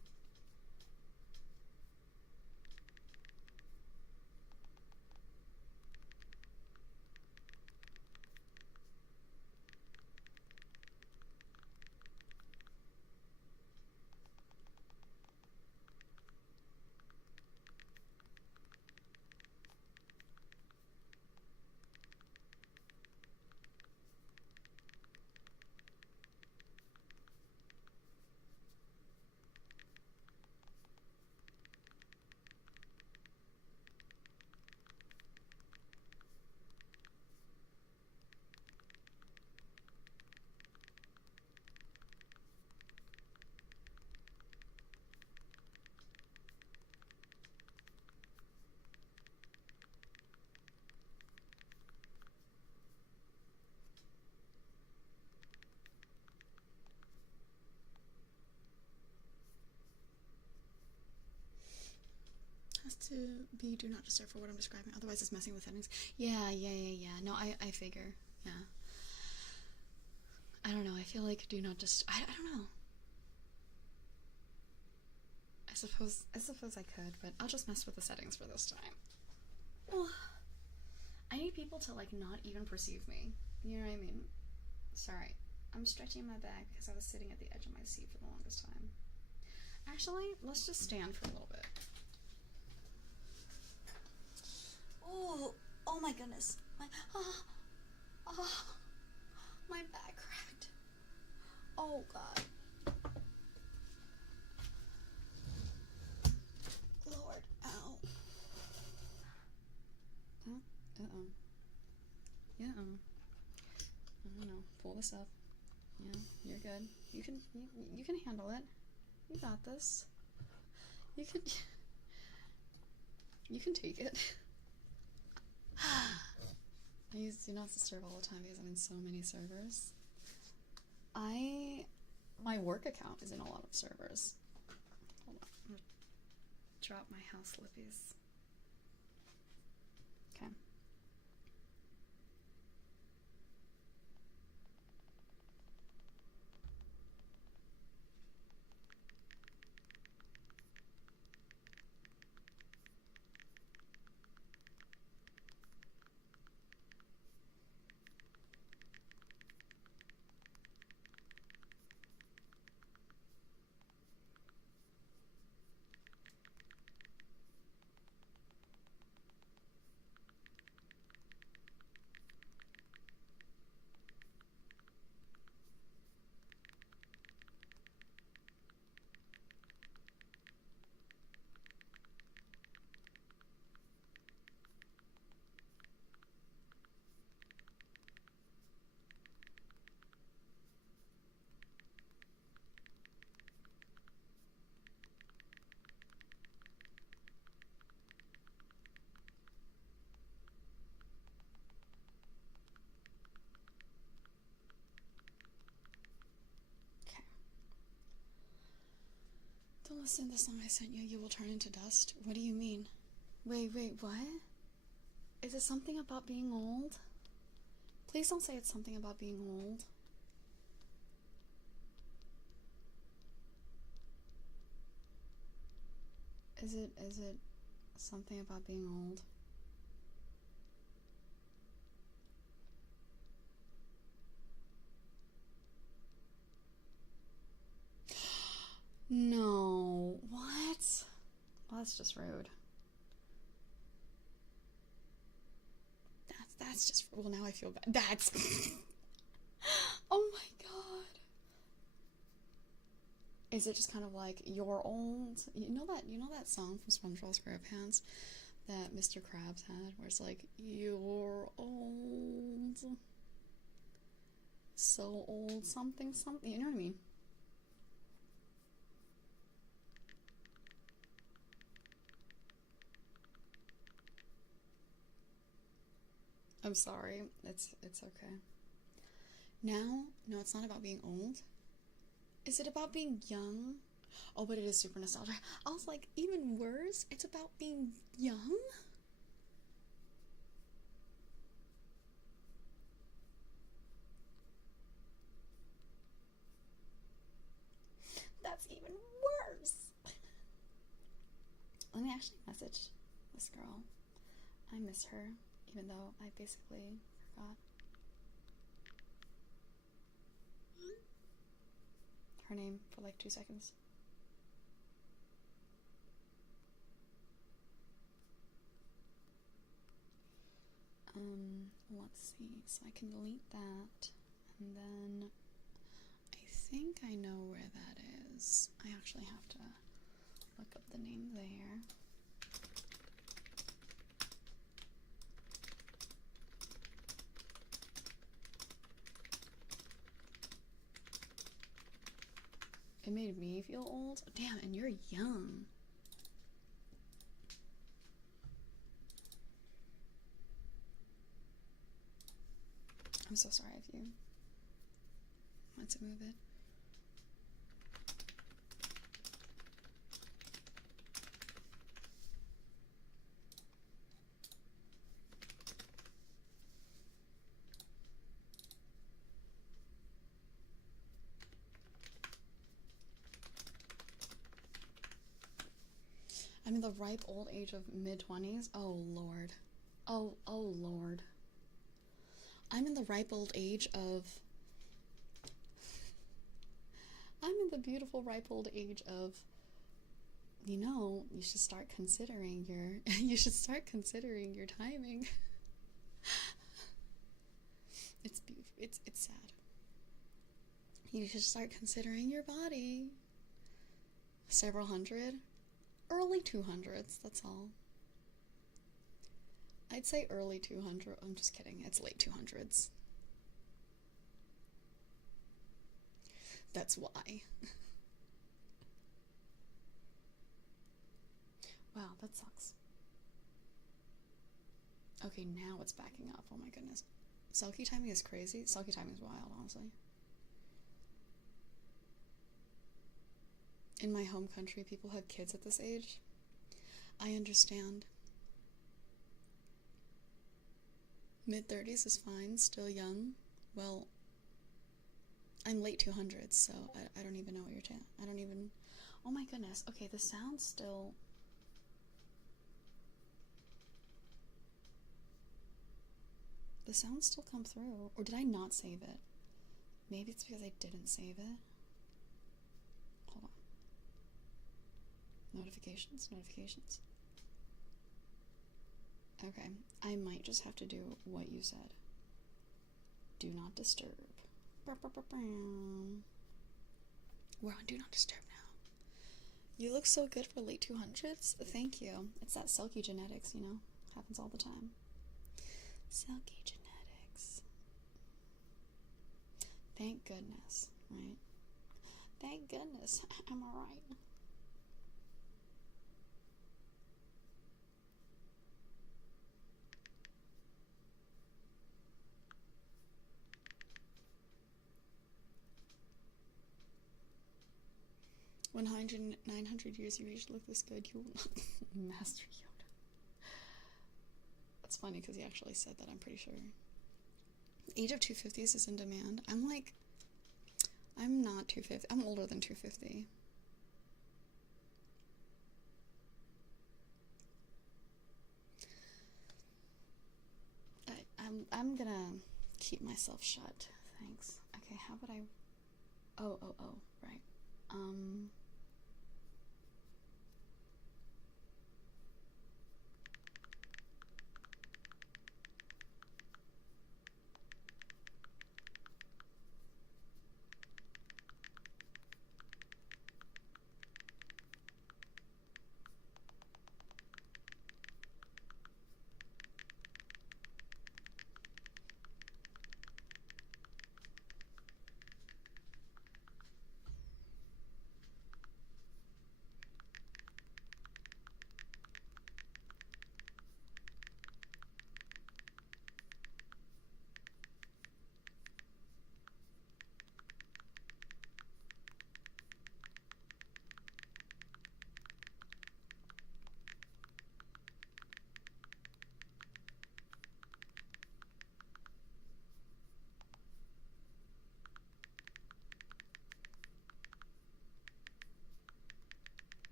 to be do not disturb for what I'm describing, otherwise it's messing with settings. Yeah. No, I figure. Yeah. I don't know, I feel like do not just I don't know. I suppose I could, but I'll just mess with the settings for this time. Oh, I need people to like not even perceive me. You know what I mean? Sorry. I'm stretching my back because I was sitting at the edge of my seat for the longest time. Actually, let's just stand for a little bit. Oh my goodness. My back cracked. Oh God. Lord, ow. Uh-oh. Yeah, I don't know. Pull this up. Yeah, you're good. You can handle it. You got this. You can take it. I use do not disturb all the time because I'm in so many servers. My work account is in a lot of servers. Hold on, I'm gonna drop my house lippies. Okay. Don't listen to the song I sent you. You will turn into dust. What do you mean? Wait, what? Is it something about being old? Please don't say it's something about being old. Is it something about being old? No. What? Well, that's just rude. That's just... Well, now I feel bad. That's... Oh my God. Is it just kind of like, you're old? You know that song from SpongeBob SquarePants that Mr. Krabs had? Where it's like, you're old. So old something. You know what I mean? I'm sorry. It's okay. Now, no, it's not about being old. Is it about being young? Oh, but it is super nostalgic. I was like, even worse, it's about being young? That's even worse. Let me actually message this girl. I miss her, even though I basically forgot her name for like 2 seconds. Let's see, so I can delete that, and then I think I know where that is. I actually have to look up the name there. It made me feel old? Damn, and you're young. I'm so sorry if you want to move it. I'm in the ripe old age of mid-20s. Oh, Lord. Oh, Lord. I'm in the ripe old age of... I'm in the beautiful ripe old age of... You know, you should start considering your... you should start considering your timing. It's beautiful. It's sad. You should start considering your body. Several hundred. Early 200s, that's all. I'd say early 200. I'm just kidding. It's late 200s. That's why. Wow, that sucks. Okay, now it's backing up. Oh my goodness. Selkie timing is crazy. Selkie timing is wild, honestly. In my home country, people have kids at this age. I understand. Mid-30s is fine, still young. Well, I'm late 200s, so I don't even know what you're saying. I don't even... Oh my goodness. Okay, the sound still... The sounds still come through. Or did I not save it? Maybe it's because I didn't save it. Hold on. Notifications, notifications. Okay, I might just have to do what you said. Do not disturb. We're on Do Not Disturb now. You look so good for late 200s. Thank you. It's that Selkie genetics, you know? Happens all the time. Selkie genetics. Thank goodness, right? Thank goodness. Am I right? 900 years you age look this good, you will not master Yoda. That's funny because he actually said that, I'm pretty sure. Age of 250s is in demand. I'm not 250. I'm older than 250. I'm gonna keep myself shut. Thanks. Okay, how would I... Oh, right.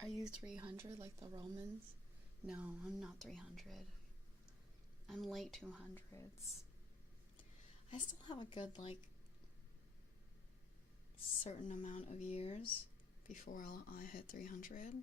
Are you 300 like the Romans? No, I'm not 300. I'm late 200s. I still have a good, like, certain amount of years before I hit 300.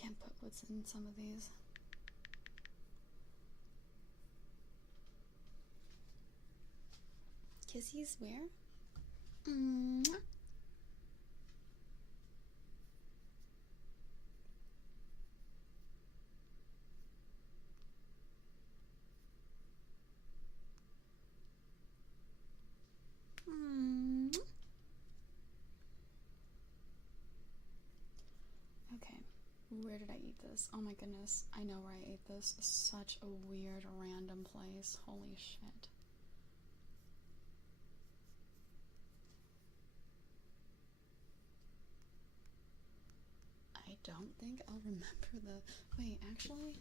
can't put what's in some of these. Kisses where? Mwah. Okay, where did I eat this? Oh my goodness, I know where I ate this. Such a weird, random place. Holy shit. I don't think I'll remember the... Wait, actually...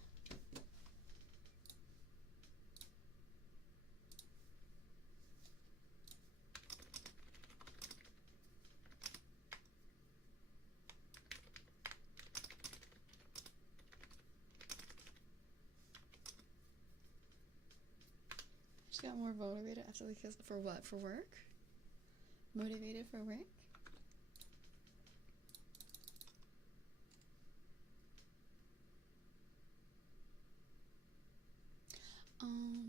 Just got more motivated after the kiss. For what? For work? Motivated for work?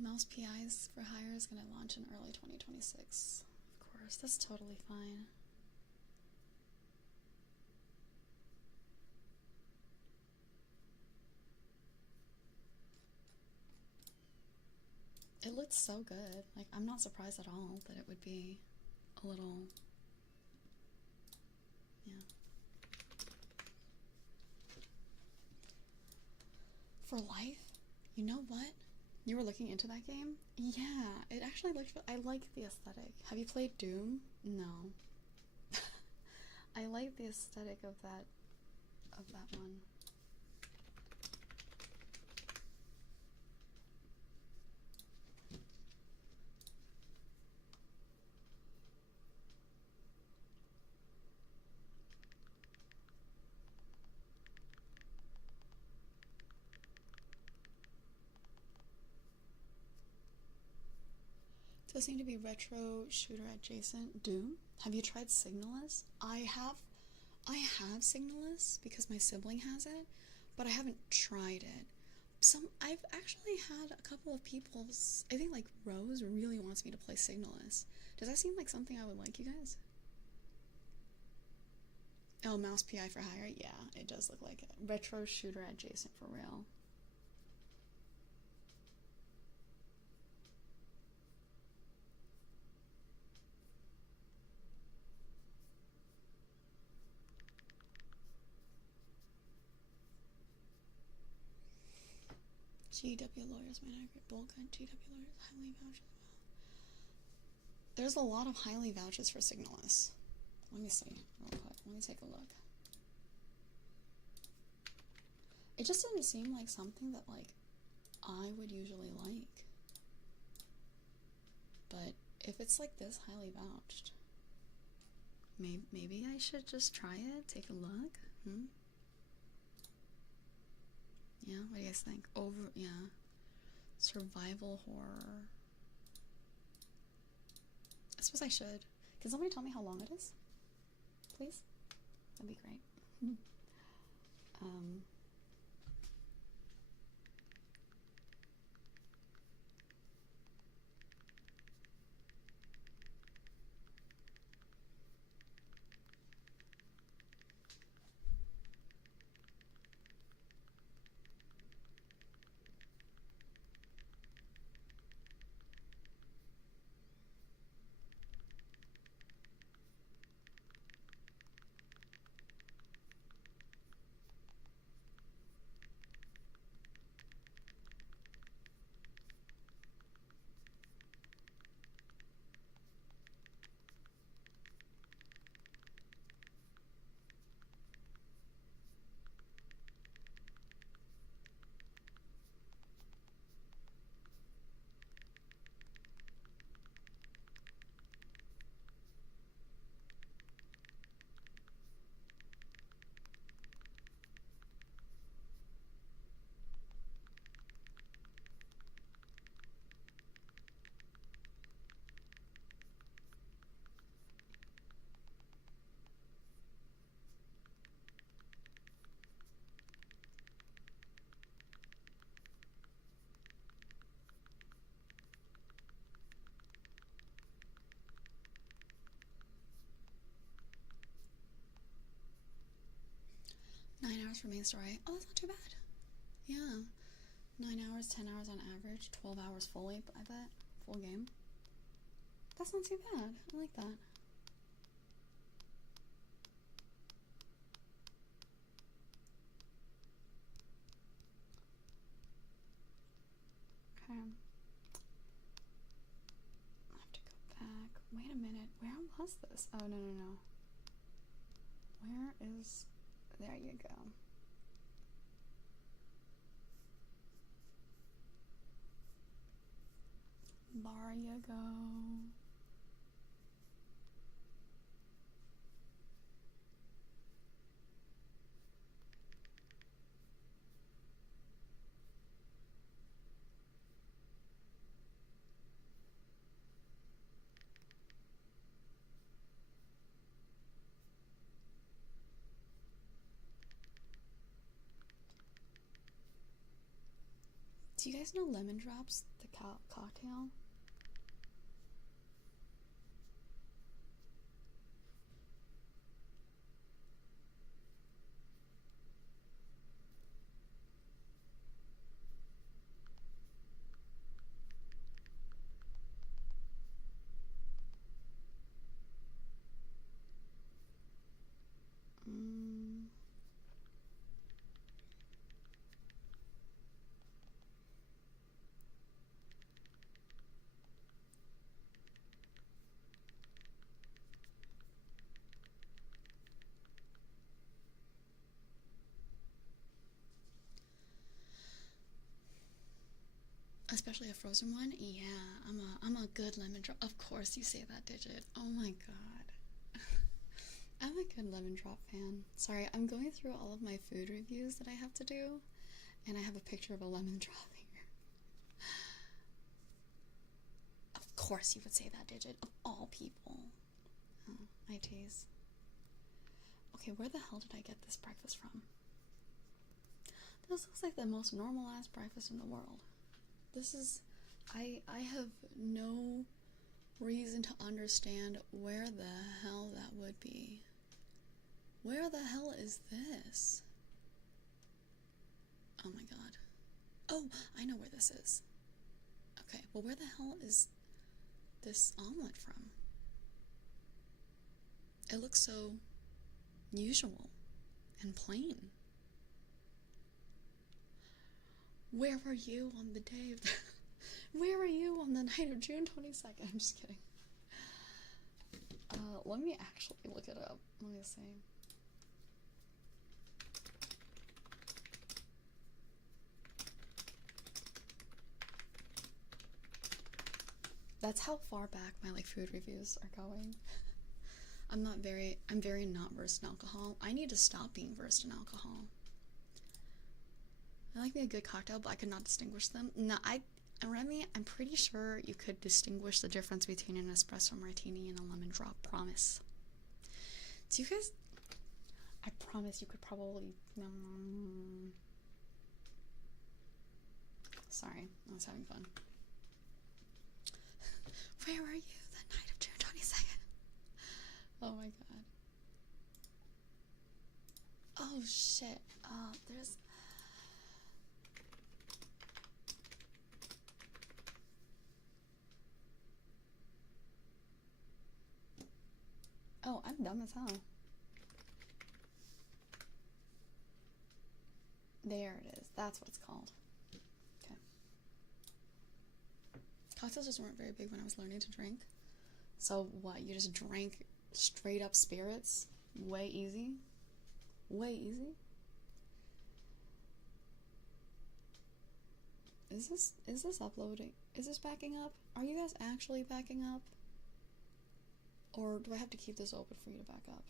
Mouse PIs for hire is going to launch in early 2026. Of course, that's totally fine. It looks so good. Like, I'm not surprised at all that it would be a little... Yeah. For life? You know what? You were looking into that game? Yeah, it actually looked... I like the aesthetic. Have you played Doom? No. I like the aesthetic of that one. Does seem to be retro shooter adjacent. Doom? Have you tried Signalist? I have Signalist because my sibling has it, but I haven't tried it. I've actually had a couple of people, I think like Rose really wants me to play Signalist. Does that seem like something I would like, you guys? Oh, mouse PI for hire? Yeah, it does look like it. Retro shooter adjacent for real. GW lawyers might agree. Bulk on GW lawyers highly vouch as well. There's a lot of highly vouches for Signalist. Let me see real quick. Let me take a look. It just didn't seem like something that like I would usually like. But if it's like this highly vouched, maybe I should just try it, take a look. Yeah, what do you guys think? Yeah. Survival horror. I suppose I should. Can somebody tell me how long it is? Please? That'd be great. mash remains to write. Oh, that's not too bad. Yeah. 9 hours, 10 hours on average, 12 hours fully, I bet. Full game. That's not too bad. I like that. Okay. I have to go back. Wait a minute. Where was this? Oh, no, no, no. Where is... There you go. There you go. Do you guys know lemon drops, the cocktail? Especially a frozen one? Yeah, I'm a good lemon drop. Of course you say that, Digit. Oh my god. I'm a good lemon drop fan. Sorry, I'm going through all of my food reviews that I have to do, and I have a picture of a lemon drop here. Of course you would say that, Digit. Of all people. Oh, I tease. Okay, where the hell did I get this breakfast from? This looks like the most normal ass breakfast in the world. This is... I have no reason to understand where the hell that would be. Where the hell is this? Oh my god. Oh, I know where this is. Okay, well where the hell is this omelet from? It looks so usual and plain. Where were you on the day of where were you on the night of June 22nd? I'm just kidding. Let me actually look it up. Let me see. That's how far back my like food reviews are going. I'm very not versed in alcohol. I need to stop being versed in alcohol. I like me a good cocktail, but I could not distinguish them. No, Remy, I'm pretty sure you could distinguish the difference between an espresso martini and a lemon drop, promise. Do you guys... I promise you could probably... Sorry, I was having fun. Where were you the night of June 22nd? Oh my god. Oh shit. There's... Oh, I'm dumb as hell. There it is. That's what it's called. Okay. Cocktails just weren't very big when I was learning to drink. So what, you just drank straight up spirits? Way easy? Way easy? Is this uploading? Is this backing up? Are you guys actually backing up? Or do I have to keep this open for you to back up?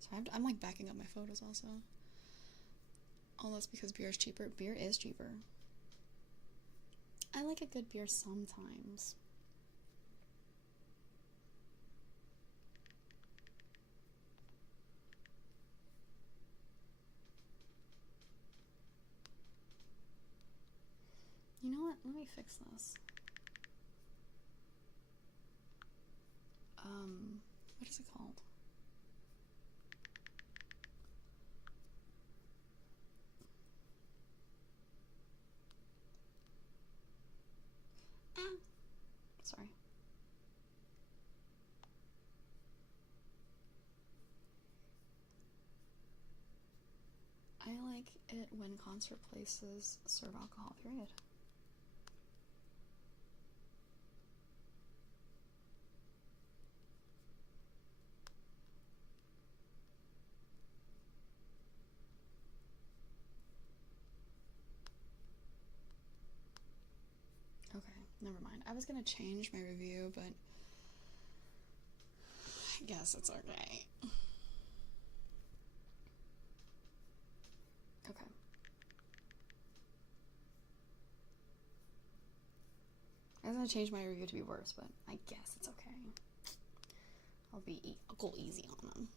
So I'm like backing up my photos also. Oh, that's because beer is cheaper. Beer is cheaper. I like a good beer sometimes. You know what? Let me fix this. What is it called? like it when concert places serve alcohol, period. Okay, never mind. I was gonna change my review, but I guess it's okay. Okay. I was gonna change my review to be worse, but I guess it's okay. I'll go easy on them.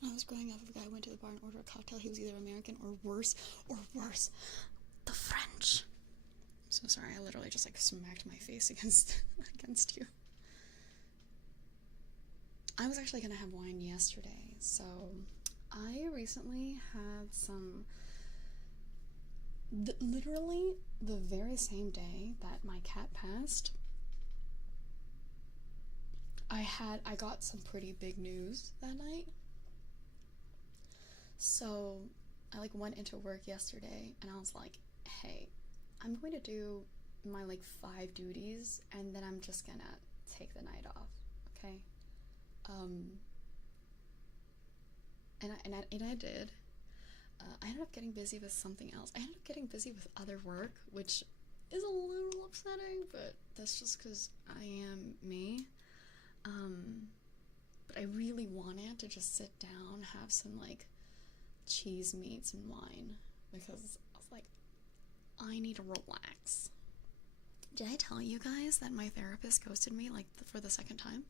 When I was growing up, if a guy went to the bar and ordered a cocktail, he was either American or worse, the French. I'm so sorry, I literally just like smacked my face against you. I was actually gonna have wine yesterday, so I recently had some, literally the very same day that my cat passed, I got some pretty big news that night. So I like went into work yesterday and I was like, hey, I'm going to do my like 5 duties and then I'm just gonna take the night off, okay? And I did. I ended up getting busy with something else. I ended up getting busy with other work, which is a little upsetting, but that's just because I am me. But I really wanted to just sit down, have some like cheese meats and wine, because I was like, I need to relax. Did I tell you guys that my therapist ghosted me like for the 2nd time?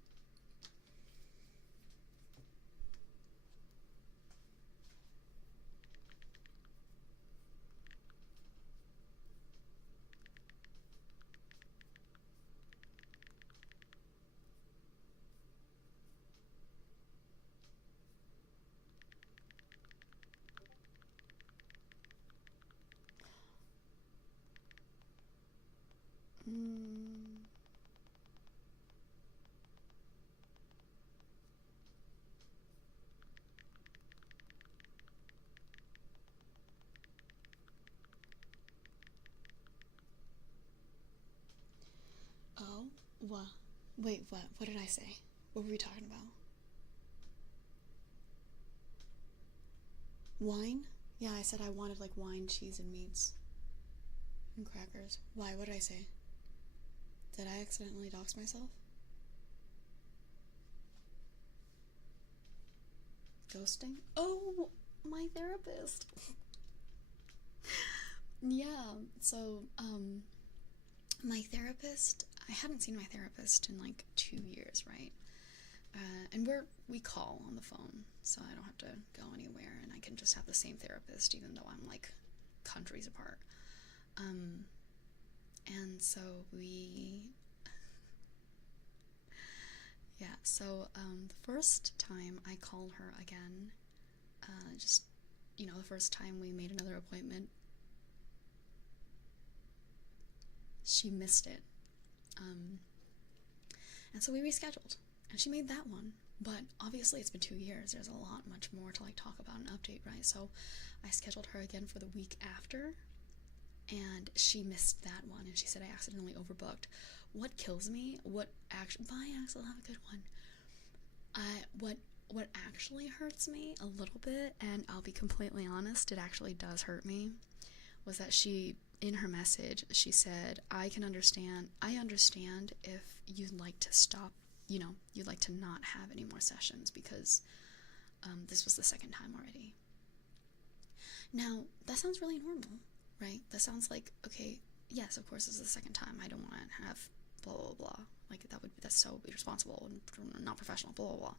Oh, what? Wait, what? What did I say? What were we talking about? Wine? Yeah, I said I wanted like wine, cheese, and meats. And crackers. Why? What did I say? Did I accidentally dox myself? Ghosting? Oh, my therapist. Yeah, so, my therapist, I haven't seen my therapist in like 2 years, right? And we call on the phone, so I don't have to go anywhere, and I can just have the same therapist even though I'm like countries apart. And so yeah, so the first time I called her again, just, you know, the first time we made another appointment, she missed it. And so we rescheduled, and she made that one. But obviously it's been 2 years. There's a lot much more to like talk about and update, right? So I scheduled her again for the week after, and she missed that one, and she said I accidentally overbooked. What kills me, bye Axel, have a good one. What actually hurts me a little bit, and I'll be completely honest, it actually does hurt me, was that she, in her message, she said, I understand if you'd like to stop, you'd like to not have any more sessions because this was the second time already. Now, that sounds really normal, right? That sounds like, okay, yes, of course, this is the second time. I don't want to have blah, blah, blah. Like, that's so irresponsible and not professional, blah, blah, blah.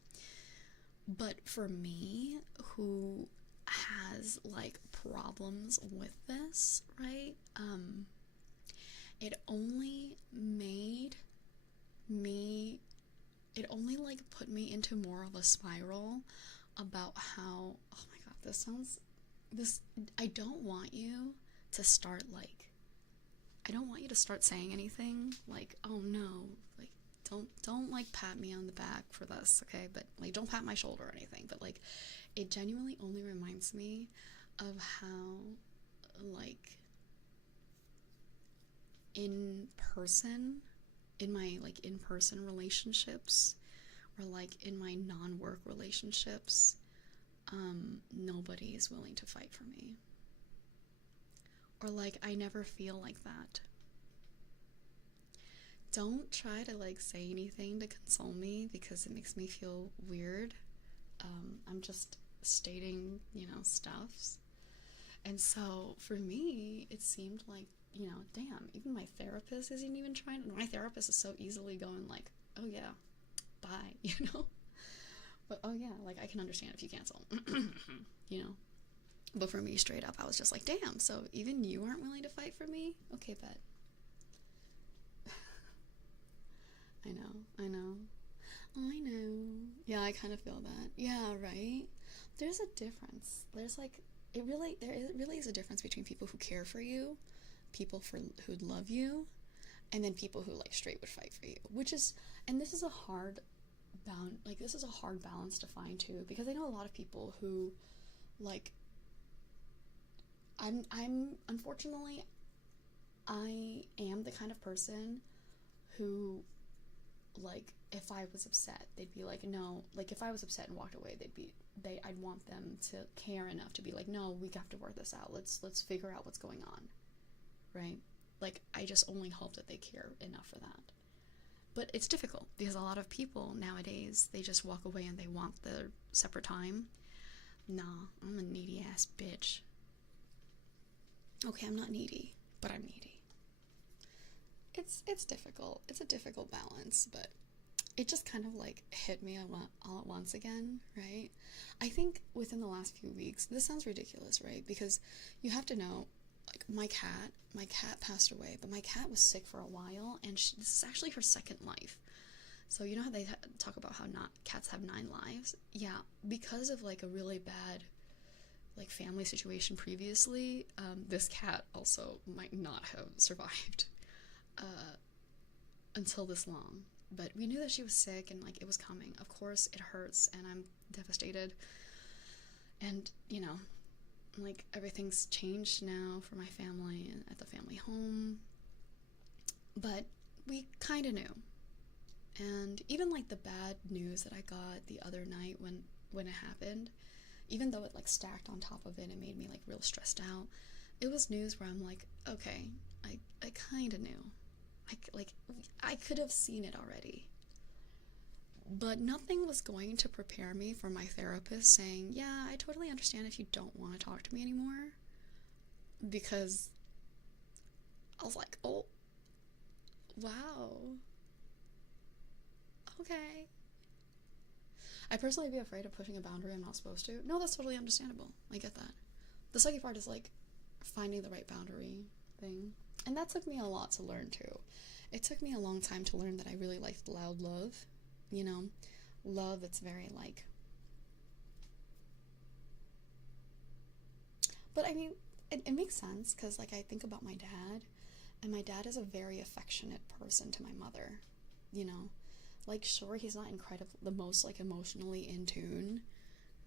But for me, who has, like, problems with this, right, it only like, put me into more of a spiral about how, oh my god, I don't want you to start, like, I don't want you to start saying anything, like, oh no, like, don't, like, pat me on the back for this, okay, but, like, don't pat my shoulder or anything, but, like, it genuinely only reminds me of how, like, in my, like, in-person relationships, or, like, in my non-work relationships, nobody is willing to fight for me. Or, like, I never feel like that. Don't try to, like, say anything to console me because it makes me feel weird. I'm just stating, stuffs. And so, for me, it seemed like, damn, even my therapist isn't even trying. My therapist is so easily going, like, oh yeah, bye, But, oh yeah, like, I can understand if you cancel, But for me, straight up, I was just like, damn, so even you aren't willing to fight for me? Okay, bet. I know. Yeah, I kind of feel that. Yeah, right? There's a difference. There's, like, there really is a difference between people who care for you, people who love you, and then people who, like, straight would fight for you. And this is a hard balance to find, too, because I know a lot of people who, like, unfortunately, I am the kind of person who, like, if I was upset, they'd be like, no, like, if I was upset and walked away, I'd want them to care enough to be like, no, we have to work this out, let's figure out what's going on, right? Like, I just only hope that they care enough for that. But it's difficult, because a lot of people nowadays, they just walk away and they want their separate time. Nah, I'm a needy ass bitch. Okay, I'm not needy, but I'm needy. It's difficult. It's a difficult balance, but it just kind of, like, hit me all at once again, right? I think within the last few weeks, this sounds ridiculous, right? Because you have to know, like, my cat passed away, but my cat was sick for a while, and this is actually her second life. So you know how they talk about how cats have 9 lives? Yeah, because of, like, a really bad, like, family situation previously, this cat also might not have survived until this long. But we knew that she was sick, and, like, it was coming. Of course, it hurts, and I'm devastated. And, like, everything's changed now for my family and at the family home. But we kind of knew. And even, like, the bad news that I got the other night when it happened, even though it, like, stacked on top of it and made me, like, real stressed out, it was news where I'm like, okay, I kind of knew. I could have seen it already. But nothing was going to prepare me for my therapist saying, yeah, I totally understand if you don't want to talk to me anymore. Because I was like, oh, wow. Okay. I personally be afraid of pushing a boundary I'm not supposed to. No, that's totally understandable. I get that. The sucky part is, like, finding the right boundary thing. And that took me a lot to learn, too. It took me a long time to learn that I really liked loud love. Love that's very, like... But, I mean, it makes sense, because, like, I think about my dad, and my dad is a very affectionate person to my mother, like, sure, he's not the most, like, emotionally in tune,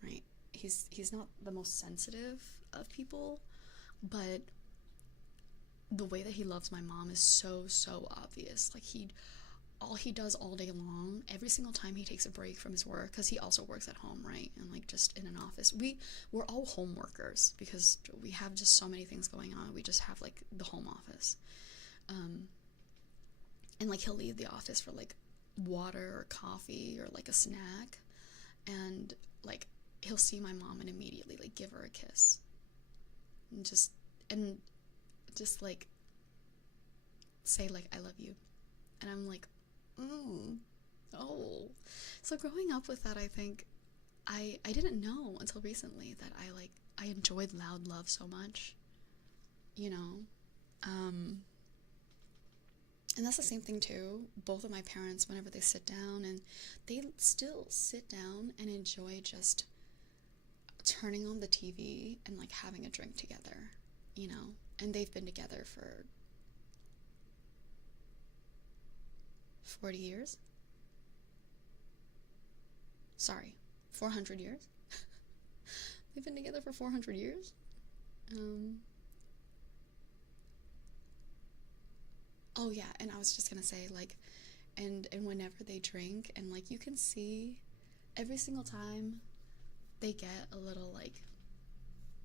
right? He's not the most sensitive of people, but the way that he loves my mom is so, so obvious. Like, all he does all day long, every single time he takes a break from his work, because he also works at home, right? And, like, just in an office. We're all home workers because we have just so many things going on. We just have, like, the home office. And, like, he'll leave the office for, like, water or coffee or, like, a snack. And, like, he'll see my mom and immediately, like, give her a kiss. And just like, say, like, I love you. And I'm like, oh. So growing up with that, I think I didn't know until recently that I enjoyed loud love so much, you know. And that's the same thing too. Both of my parents, whenever they sit down, and they still sit down and enjoy just turning on the TV and, like, having a drink together, you know. And they've been together for 40 years? Sorry, 400 years? They've been together for 400 years? Oh yeah, and I was just gonna say, like, and whenever they drink, and, like, you can see every single time they get a little, like,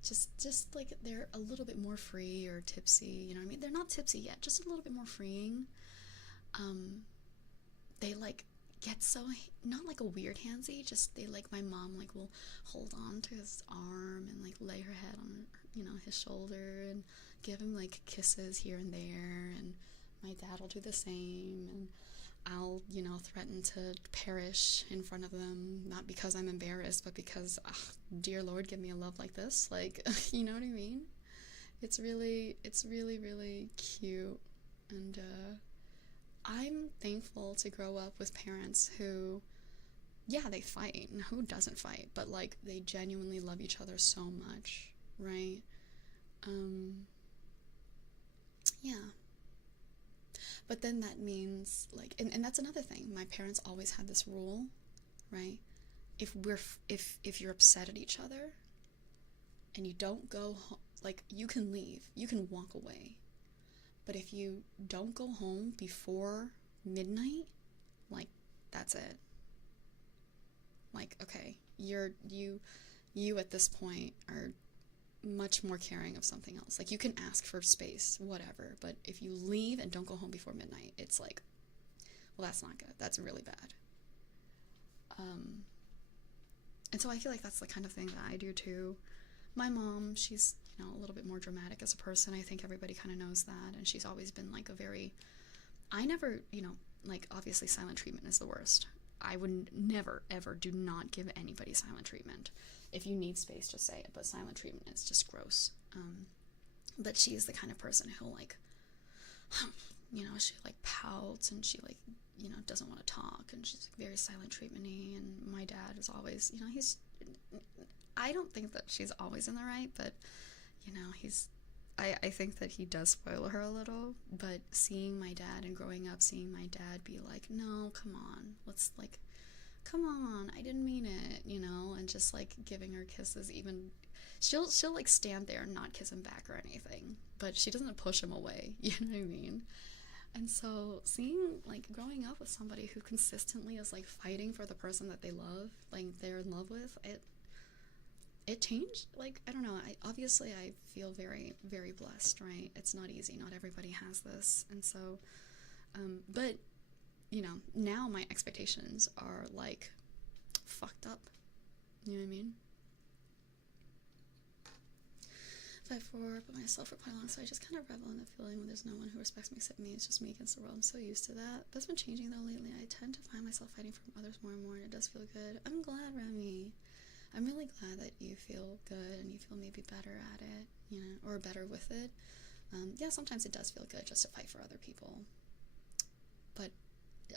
just like, they're a little bit more free or tipsy, you know what I mean? They're not tipsy yet, just a little bit more freeing. They, like, get so, not like a weird handsy, just they, like, my mom, like, will hold on to his arm and, like, lay her head on, you know, his shoulder and give him, like, kisses here and there, and my dad will do the same, and I'll, you know, threaten to perish in front of them, not because I'm embarrassed, but because, dear Lord, give me a love like this, like, you know what I mean? It's really, really cute, and, I'm thankful to grow up with parents who, yeah, they fight, and who doesn't fight, but, like, they genuinely love each other so much, right? Yeah. But then that means, like, and that's another thing. My parents always had this rule, right? If you're upset at each other and you don't go home, like, you can leave, you can walk away. But if you don't go home before midnight, like, that's it. Like, okay, you at this point are much more caring of something else. Like, you can ask for space, whatever, but if you leave and don't go home before midnight, it's like, well, that's not good. That's really bad. And so I feel like that's the kind of thing that I do too. My mom, she's, you know, a little bit more dramatic as a person. I think everybody kind of knows that, and she's always been, like, I never, you know, like, obviously silent treatment is the worst. I would never, ever, do not give anybody silent treatment. If you need space, just say it, but silent treatment is just gross. But she is the kind of person who, like, you know, she, like, pouts, and she, like, you know, doesn't want to talk, and she's, like, very silent treatment-y, and my dad is always, you know, I don't think that she's always in the right, but, you know, I think that he does spoil her a little, but seeing my dad and growing up, seeing my dad be like, no, come on, let's, like, come on, I didn't mean it, you know, and just, like, giving her kisses, even, she'll like, stand there and not kiss him back or anything, but she doesn't push him away, you know what I mean? And so seeing, like, growing up with somebody who consistently is, like, fighting for the person that they love, like, they're in love with, it changed, like, I don't know, obviously I feel very, very blessed, right? It's not easy, not everybody has this, and so, but, you know, now my expectations are, like, fucked up, you know what I mean? 5'4", but myself for quite long, so I just kind of revel in the feeling when there's no one who respects me except me. It's just me against the world. I'm so used to that. But it's been changing, though, lately. I tend to find myself fighting for others more and more, and it does feel good. I'm glad, Remy. I'm really glad that you feel good and you feel maybe better at it, you know, or better with it. Yeah, sometimes it does feel good just to fight for other people. But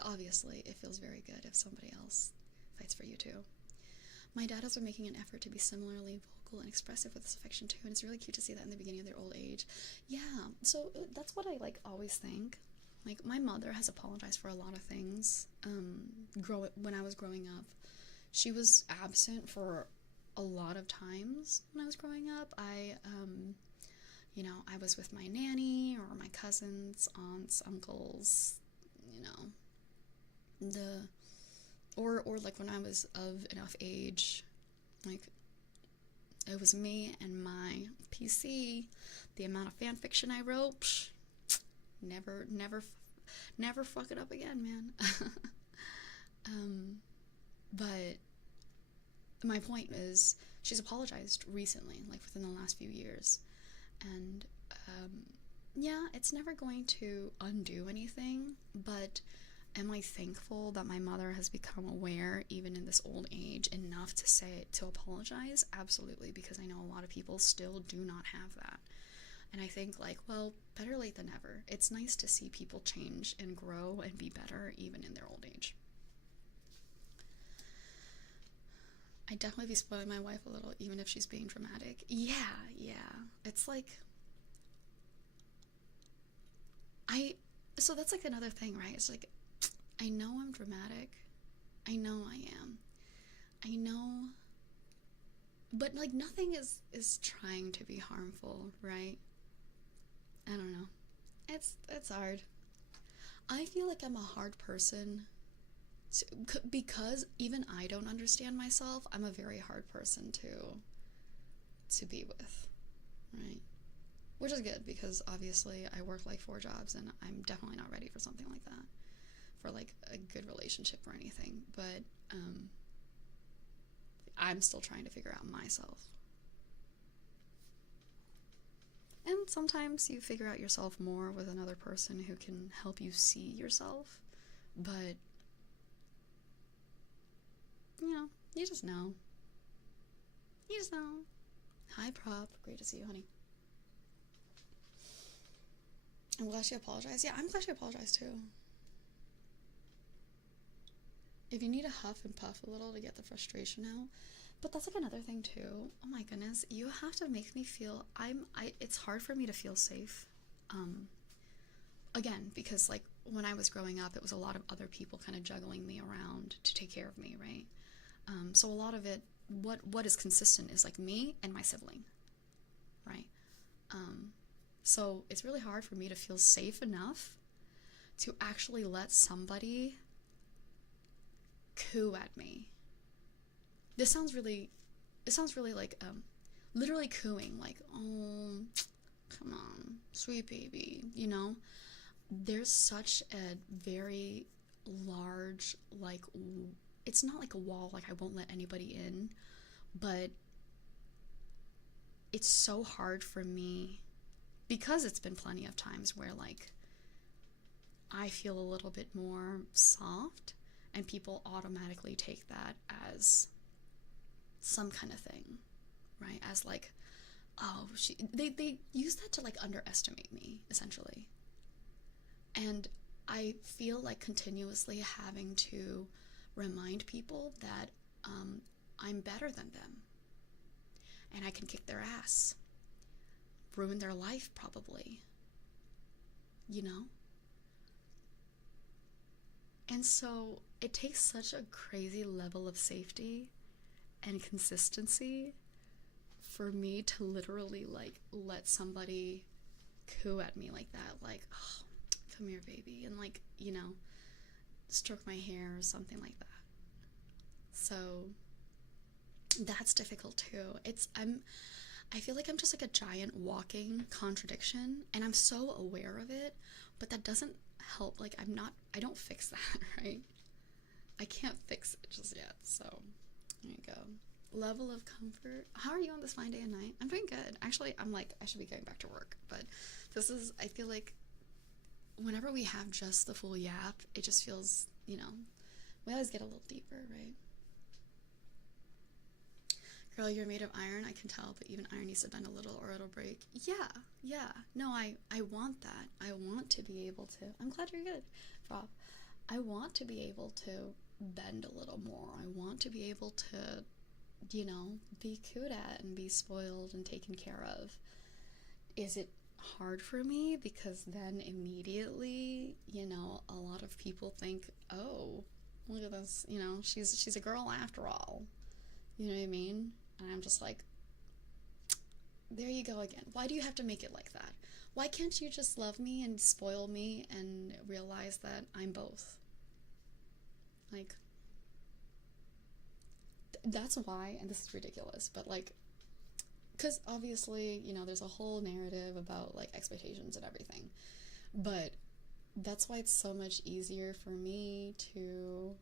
obviously, it feels very good if somebody else fights for you, too. My dad has been making an effort to be similarly vocal and expressive with his affection too, and it's really cute to see that in the beginning of their old age. Yeah, so that's what I, like, always think. Like, my mother has apologized for a lot of things. When I was growing up, she was absent for a lot of times when I was growing up. You know, I was with my nanny or my cousins, aunts, uncles, you know, or like when I was of enough age, like, it was me and my PC. The amount of fan fiction I wrote, never fuck it up again, man. But my point is, she's apologized recently, like within the last few years, and yeah, it's never going to undo anything, but am I thankful that my mother has become aware, even in this old age, enough to apologize? Absolutely, because I know a lot of people still do not have that. And I think, like, well, better late than never. It's nice to see people change and grow and be better even in their old age. I'd definitely be spoiling my wife a little, even if she's being dramatic. Yeah. It's like, so that's like another thing, right? It's like, I know I'm dramatic. I know I am. I know, but like nothing is trying to be harmful, right? I don't know. It's hard. I feel like I'm a hard person because even I don't understand myself. I'm a very hard person to be with, right? Which is good, because obviously I work like 4 jobs and I'm definitely not ready for something like that, for like a good relationship or anything. But I'm still trying to figure out myself. And sometimes you figure out yourself more with another person who can help you see yourself. But, you know, you just know. You just know. Hi, Prop. Great to see you, honey. I'm glad she apologized. Yeah, I'm glad she apologized too. If you need to huff and puff a little to get the frustration out. But that's like another thing too. Oh my goodness, you have to make me feel it's hard for me to feel safe. Again, because like when I was growing up, it was a lot of other people kind of juggling me around to take care of me, right? So a lot of it, what is consistent is like me and my sibling, right? So it's really hard for me to feel safe enough to actually let somebody coo at me. It sounds really like, literally cooing, like, oh, come on, sweet baby, you know? There's such a very large, like, it's not like a wall, like I won't let anybody in, but it's so hard for me, because it's been plenty of times where, like, I feel a little bit more soft, and people automatically take that as some kind of thing, right? As like, oh, they use that to like underestimate me, essentially. And I feel like continuously having to remind people that I'm better than them, and I can kick their ass, ruin their life probably, you know? And so it takes such a crazy level of safety and consistency for me to literally like let somebody coo at me like that, like, oh, come here baby, and like, you know, stroke my hair or something like that. So that's difficult too. I feel like I'm just like a giant walking contradiction, and I'm so aware of it, but that doesn't help. Like, I don't fix that, right? I can't fix it just yet. So there you go. Level of comfort. How are you on this fine day and night? I'm doing good. Actually, I'm like, I should be going back to work, but I feel like whenever we have just the full yap, it just feels, you know, we always get a little deeper, right? Girl, you're made of iron, I can tell, but even iron needs to bend a little or it'll break. Yeah. No, I want that. I want to be able to. I'm glad you're good, Rob. I want to be able to bend a little more. I want to be able to, you know, be cooed at and be spoiled and taken care of. Is it hard for me, because then immediately, you know, a lot of people think, oh, look at this, you know, she's a girl after all. You know what I mean? And I'm just like, there you go again. Why do you have to make it like that? Why can't you just love me and spoil me and realize that I'm both? Like, that's why, and this is ridiculous, but like, because obviously, you know, there's a whole narrative about like expectations and everything, but that's why it's so much easier for me to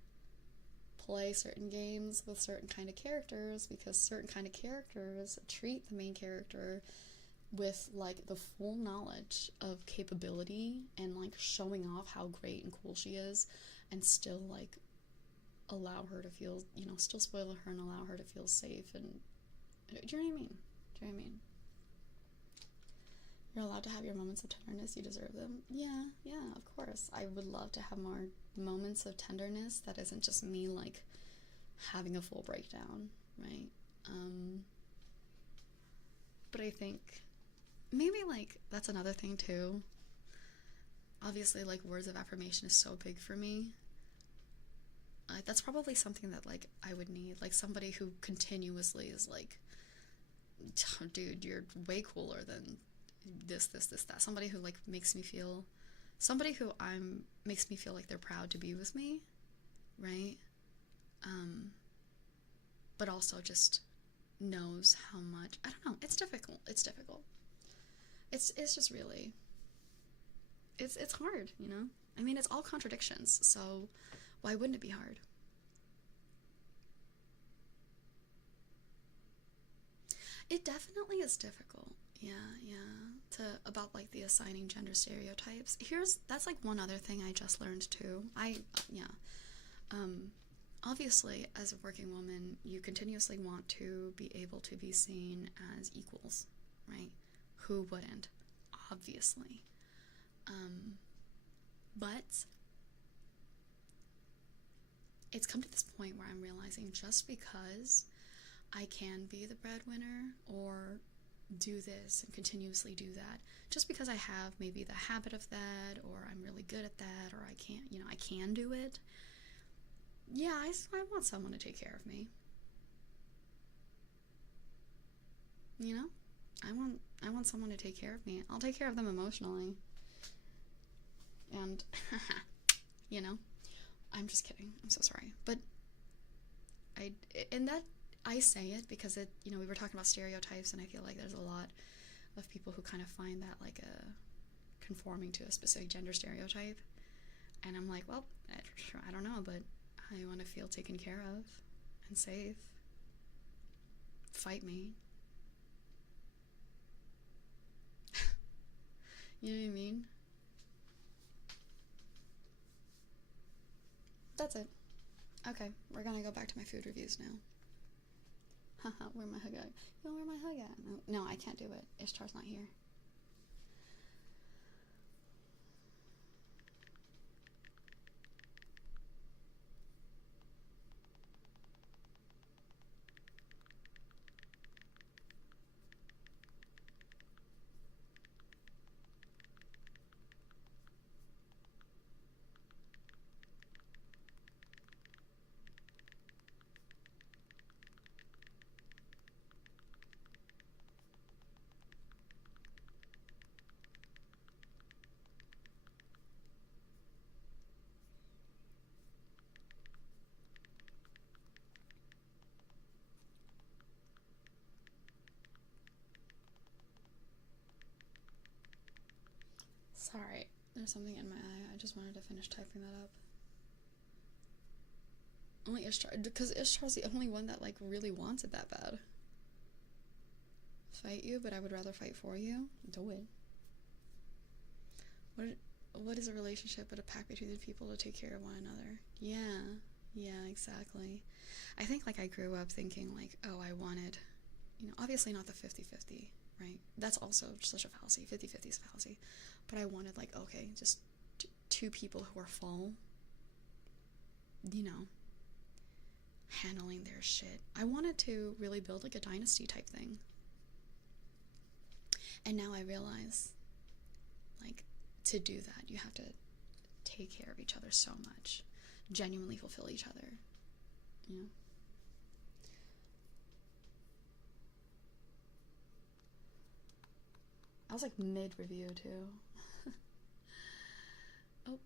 play certain games with certain kind of characters, because certain kind of characters treat the main character with like the full knowledge of capability and like showing off how great and cool she is, and still like allow her to feel, you know, still spoil her and allow her to feel safe. And do you know what I mean? Do you know what I mean? You're allowed to have your moments of tenderness. You deserve them. Yeah, of course. I would love to have more moments of tenderness that isn't just me, like, having a full breakdown, right? But I think maybe, like, that's another thing, too. Obviously, like, words of affirmation is so big for me. That's probably something that, like, I would need. Like, somebody who continuously is like, dude, you're way cooler than this, that. Somebody who like makes me feel like they're proud to be with me, right? But also just knows how much, I don't know, it's difficult. It's just really, it's hard, you know? I mean, it's all contradictions, so why wouldn't it be hard? It definitely is difficult. Yeah. About like the assigning gender stereotypes. That's like one other thing I just learned too. Obviously, as a working woman, you continuously want to be able to be seen as equals, right? Who wouldn't? Obviously. But it's come to this point where I'm realizing, just because I can be the breadwinner or do this and continuously do that, just because I have maybe the habit of that, or I'm really good at that, or I can do it. Yeah, I want someone to take care of me. You know? I want someone to take care of me. I'll take care of them emotionally. And, you know? I'm just kidding. I'm so sorry. But I say it because it, you know, we were talking about stereotypes, and I feel like there's a lot of people who kind of find that like conforming to a specific gender stereotype. And I'm like, well, I don't know, but I want to feel taken care of and safe. Fight me. You know what I mean? That's it. Okay, we're gonna go back to my food reviews now. Haha, where my hug at? You know where my hug at? No, I can't do it. Ishtar's not here. Sorry, there's something in my eye. I just wanted to finish typing that up. Only Ishtar, because Ishtar's the only one that like really wants it that bad. Fight you, but I would rather fight for you. Do it. What is a relationship but a pact between the people to take care of one another? Yeah, exactly. I think like I grew up thinking like, oh, I wanted, you know, obviously not the 50-50, right? That's also such a fallacy. 50-50 is a fallacy. But I wanted like, okay, just two people who are full, you know, handling their shit. I wanted to really build like a dynasty type thing. And now I realize Like, to do that, you have to take care of each other so much, genuinely fulfill each other, you know? I was like mid-review too. Oh.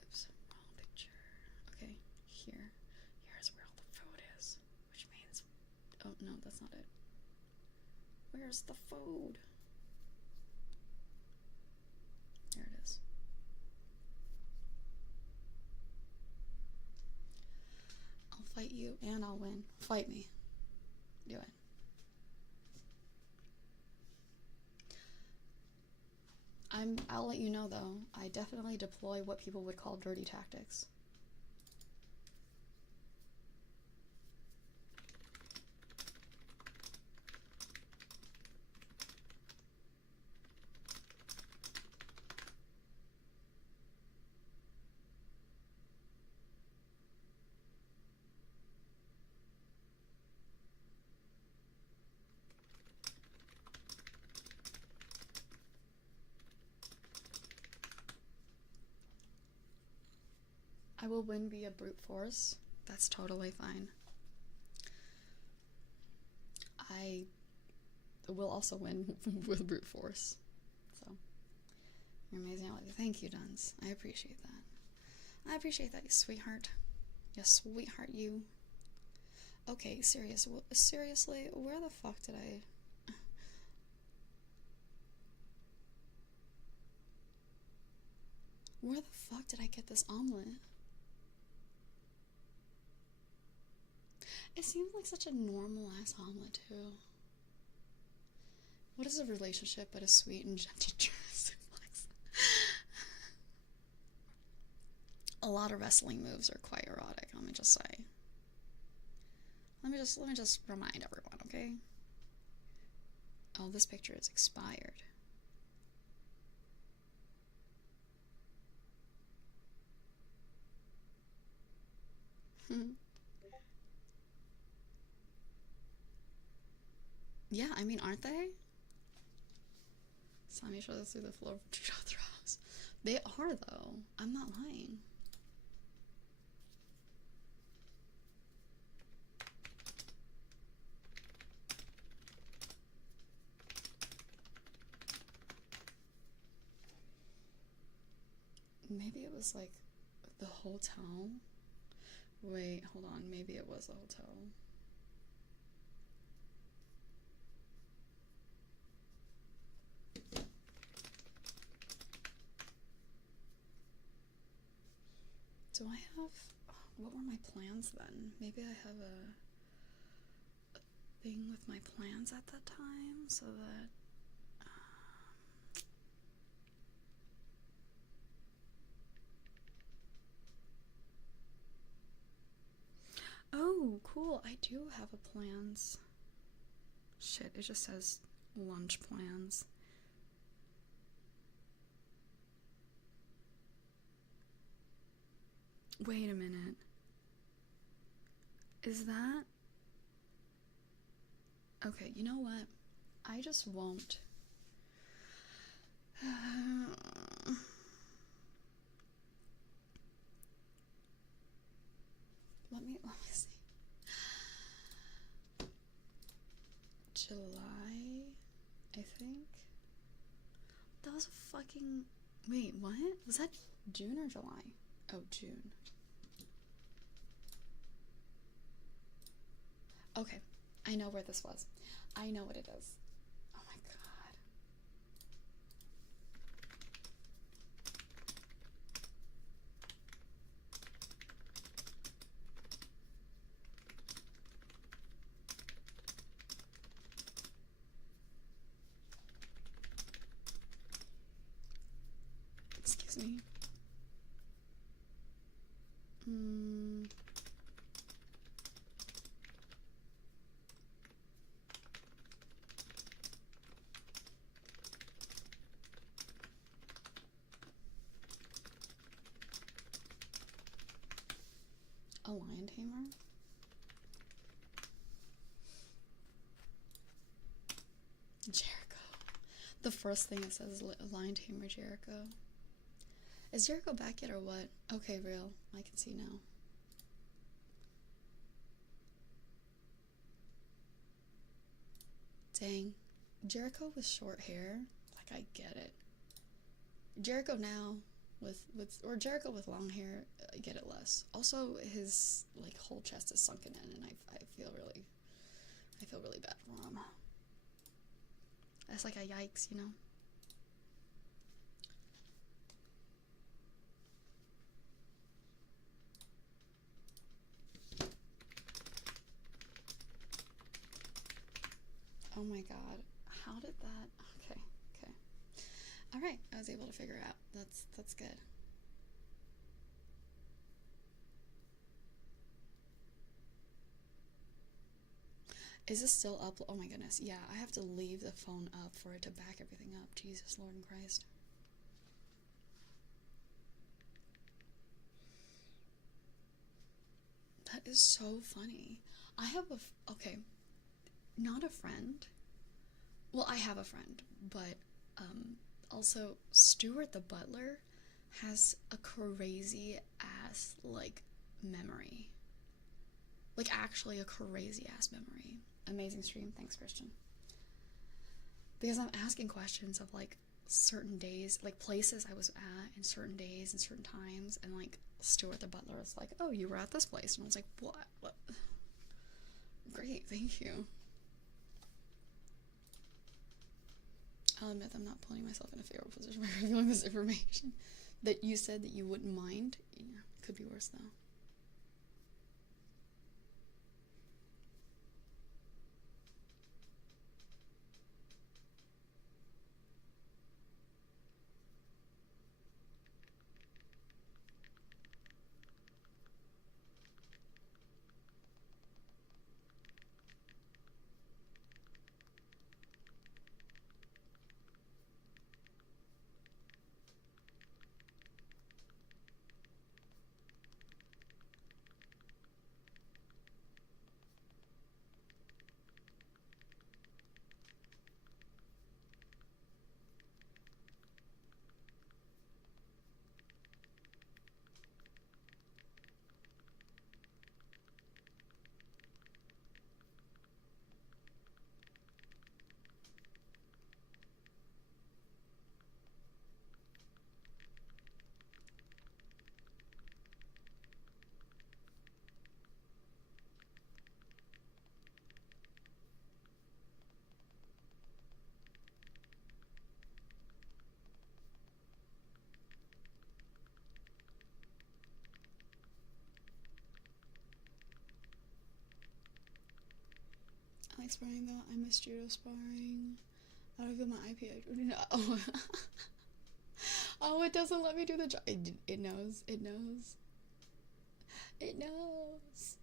Oops, wrong picture. Okay, here. Here's where all the food is, which means... Oh, no, that's not it. Where's the food? There it is. I'll fight you and I'll win. Fight me. Do it. I'll let you know though, I definitely deploy what people would call dirty tactics. I will win via brute force. That's totally fine. I will also win with brute force. So, you're amazing. Thank you, Duns. I appreciate that. I appreciate that, you sweetheart. You sweetheart, you. Okay, seriously, where the fuck did I... Where the fuck did I get this omelet? It seems like such a normal-ass omelet, too. What is a relationship but a sweet and gentle suplex? A lot of wrestling moves are quite erotic, let me just say. Let me just remind everyone, okay? Oh, this picture is expired. Yeah, I mean, aren't they? Sammy showed us through the floor throws. They are, though. I'm not lying. Maybe it was like the hotel. Wait, hold on. Maybe it was the hotel. Do I have... What were my plans then? Maybe I have a thing with my plans at that time so that... Oh, cool. I do have a plans. Shit, it just says lunch plans. Wait a minute. Is that... Okay, you know what? I just won't. Let me see. July, I think. That was a fucking... Wait, what? Was that June or July? Oh, June. Okay, I know where this was. I know what it is. Oh my god. Excuse me. A lion tamer? Jericho. The first thing it says is aligned humor Jericho. Is Jericho back yet or what? Okay, real. I can see now. Dang. Jericho with short hair? Like, I get it. Jericho now or Jericho with long hair, I get it less. Also, his, like, whole chest is sunken in, and I feel really bad for him. That's like a yikes, you know? Oh my god. How did that... Okay. Alright, I was able to figure it out. That's good. Is this still up? Oh my goodness. Yeah, I have to leave the phone up for it to back everything up. Jesus, Lord and Christ. That is so funny. I have okay, not a friend. Well, I have a friend, but also Stuart the butler has a crazy ass, like, memory. Like, actually a crazy ass memory. Amazing stream. Thanks, Christian. Because I'm asking questions of, like, certain days, like, places I was at in certain days and certain times, and, like, Stuart the butler was like, oh, you were at this place. And I was like, what? Great, thank you. I'll admit I'm not putting myself in a favorable position by revealing this information. That you said that you wouldn't mind. Yeah, could be worse though. I like sparring though. I miss judo sparring. I don't feel my IP. No. Oh, it doesn't let me do the job. It knows. It knows. It knows.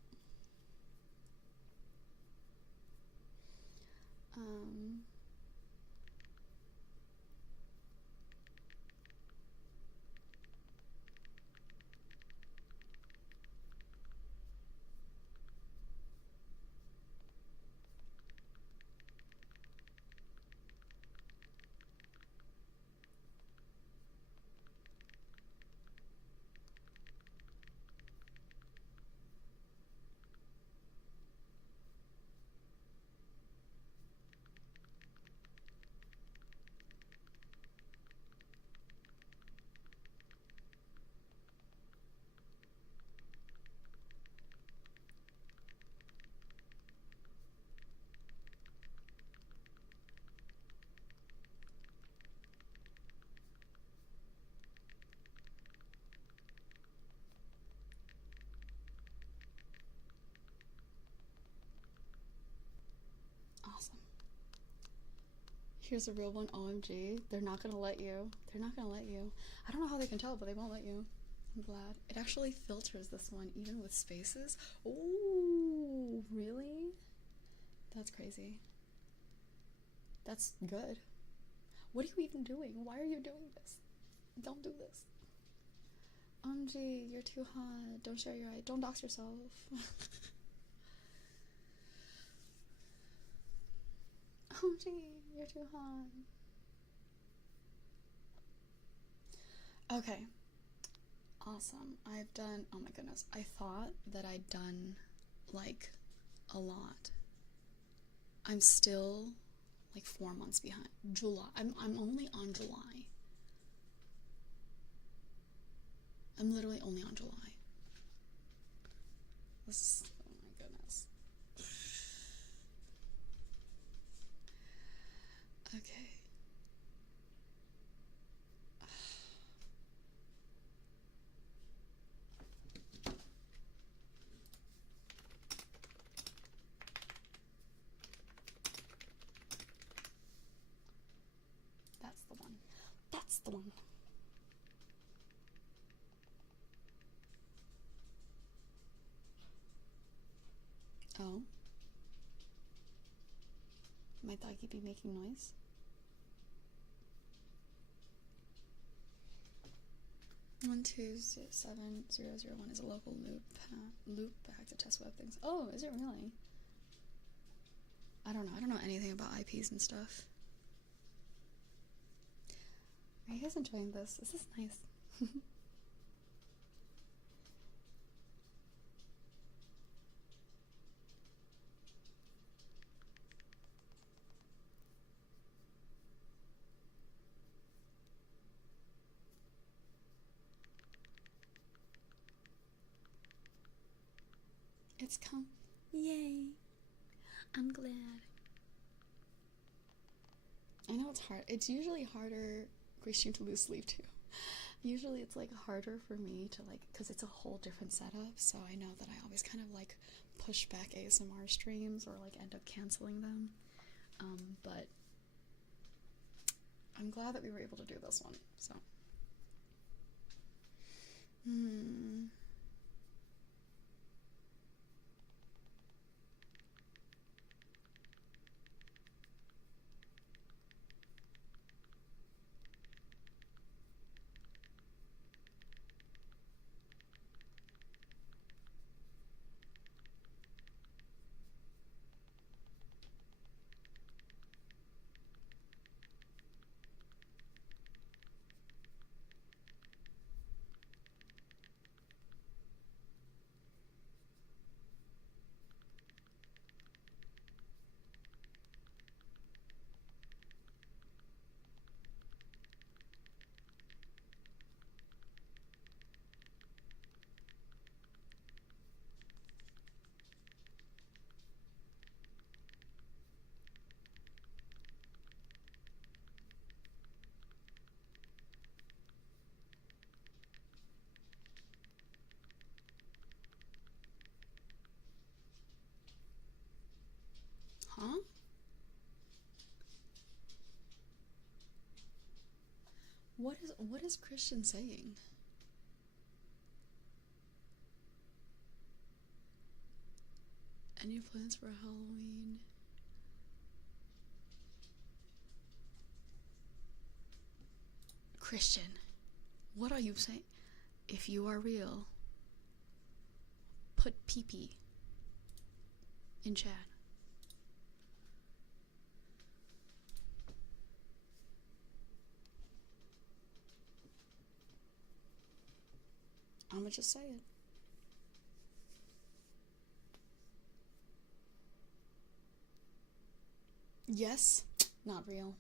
Awesome. Here's a real one. OMG. They're not gonna let you. They're not gonna let you. I don't know how they can tell, but they won't let you. I'm glad. It actually filters this one, even with spaces. Ooh, really? That's crazy. That's good. What are you even doing? Why are you doing this? Don't do this. OMG, you're too hot. Don't share your eye. Don't dox yourself. OMG, you're too hot. Okay. Awesome. I've done, oh my goodness, I thought that I'd done like a lot. I'm still like 4 months behind. July. I'm only on July. I'm literally only on July. This, oh my goodness. Okay. That's the one. That's the one. Oh. Might doggy be making noise? One two 7001 is a local loop back to test web things. Oh, is it really? I don't know. I don't know anything about IPs and stuff. Are you guys enjoying this? This is nice. It's come. Yay. I'm glad. I know it's hard. It's usually harder, Christian, to lose sleep too. Usually it's like harder for me to like, because it's a whole different setup, so I know that I always kind of like push back ASMR streams or like end up canceling them. But I'm glad that we were able to do this one, so. Huh? What is Christian saying? Any plans for Halloween? Christian, what are you saying? If you are real, put pee-pee in chat. I'ma just say it. Yes, not real.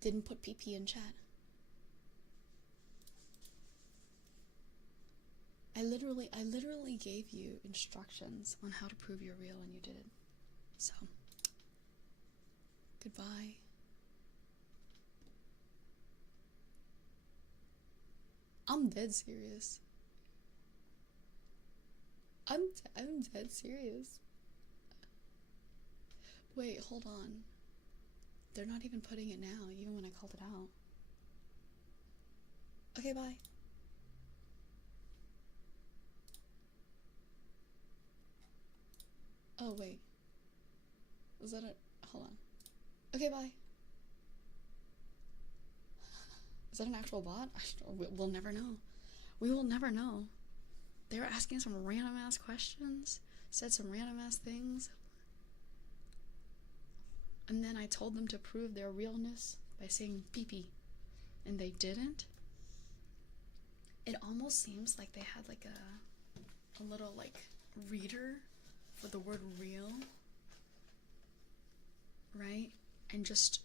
Didn't put PP in chat. I literally gave you instructions on how to prove you're real and you didn't. So, goodbye. I'm dead serious. I'm dead serious. Wait, hold on. They're not even putting it now, even when I called it out. Okay, bye. Oh, wait. Was that it? Hold on. Okay, bye. Is that an actual bot? We'll never know. We will never know. They were asking some random ass questions, said some random ass things, and then I told them to prove their realness by saying pee-pee, and they didn't. It almost seems like they had like a little like reader for the word real, right? And just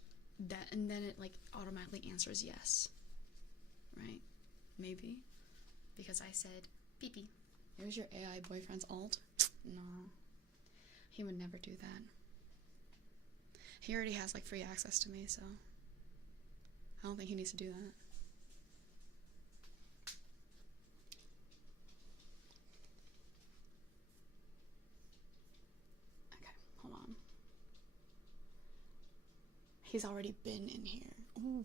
that, and then it like automatically answers yes, right? Maybe because I said pee-pee. There's your AI boyfriend's alt. No, he would never do that. He already has like free access to me, so I don't think he needs to do that. Okay, hold on. He's already been in here. Ooh,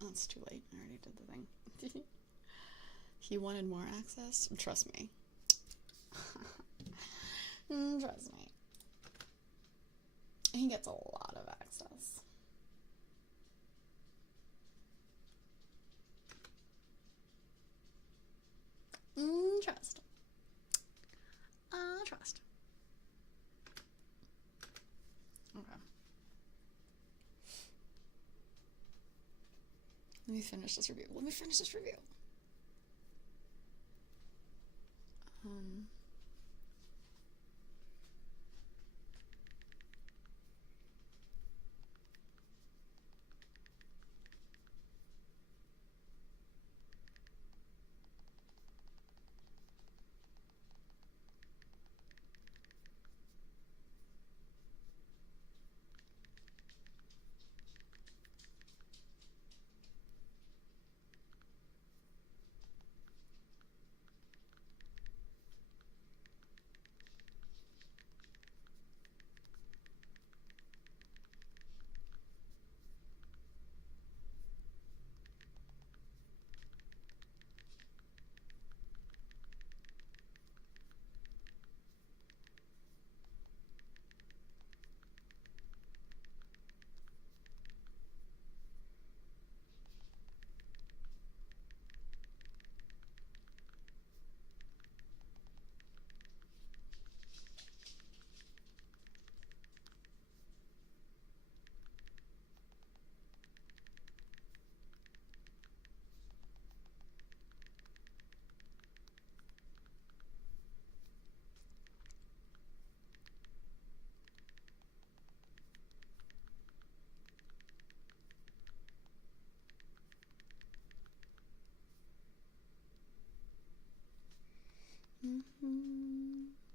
that's too late. I already did the thing. He wanted more access? Trust me. Trust me. He gets a lot of access. Trust. Trust. Okay. Let me finish this review.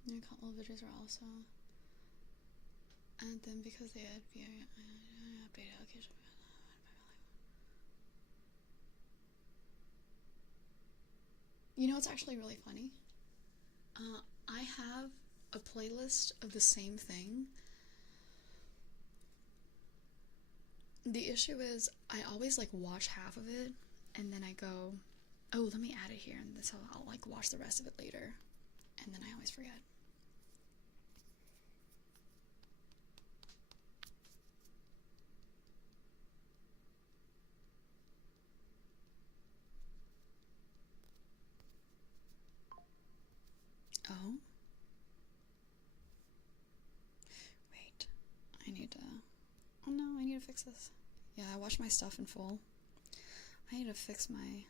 A couple of videos are also and then because they had updated allocation. You know, it's actually really funny. I have a playlist of the same thing. The issue is I always like watch half of it and then I go, oh, let me add it here, and so I'll like watch the rest of it later, and then I always forget. Oh, wait, I need to, oh no, I need to fix this. Yeah, I watch my stuff in full. I need to fix my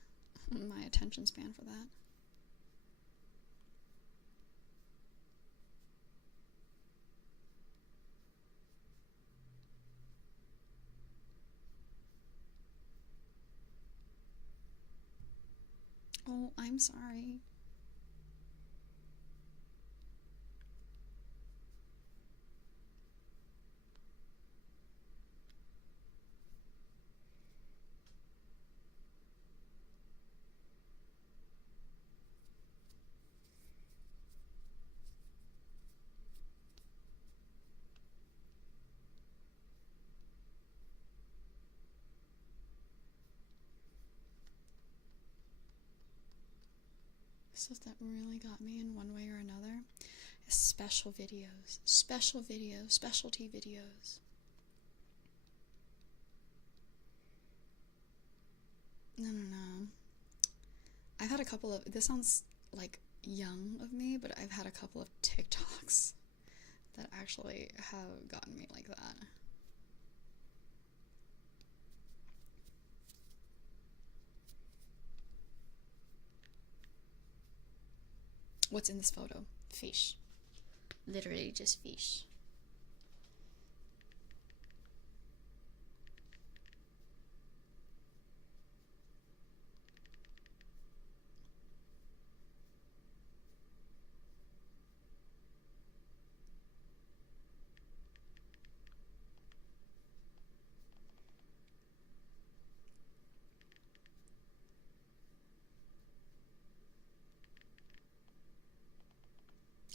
attention span for that. Oh, I'm sorry. Stuff that really got me in one way or another is special videos, specialty videos. No. I've had a couple of, this sounds like young of me, but I've had a couple of TikToks that actually have gotten me like that. What's in this photo? Fish. Literally just fish.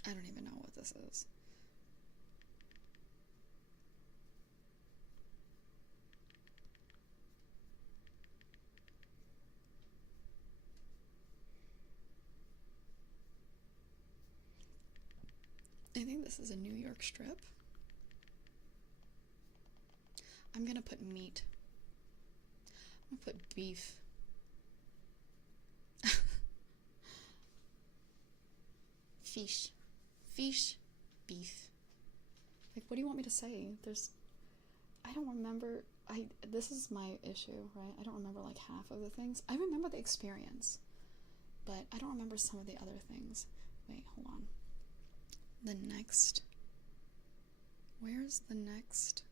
I don't even know what this is. I think this is a New York strip. I'm gonna put meat. I'm gonna put beef. Fish. Fish. Beef. Like, what do you want me to say? I don't remember. This is my issue, right? I don't remember like half of the things. I remember the experience, but I don't remember some of the other things. Wait, hold on. Where's the next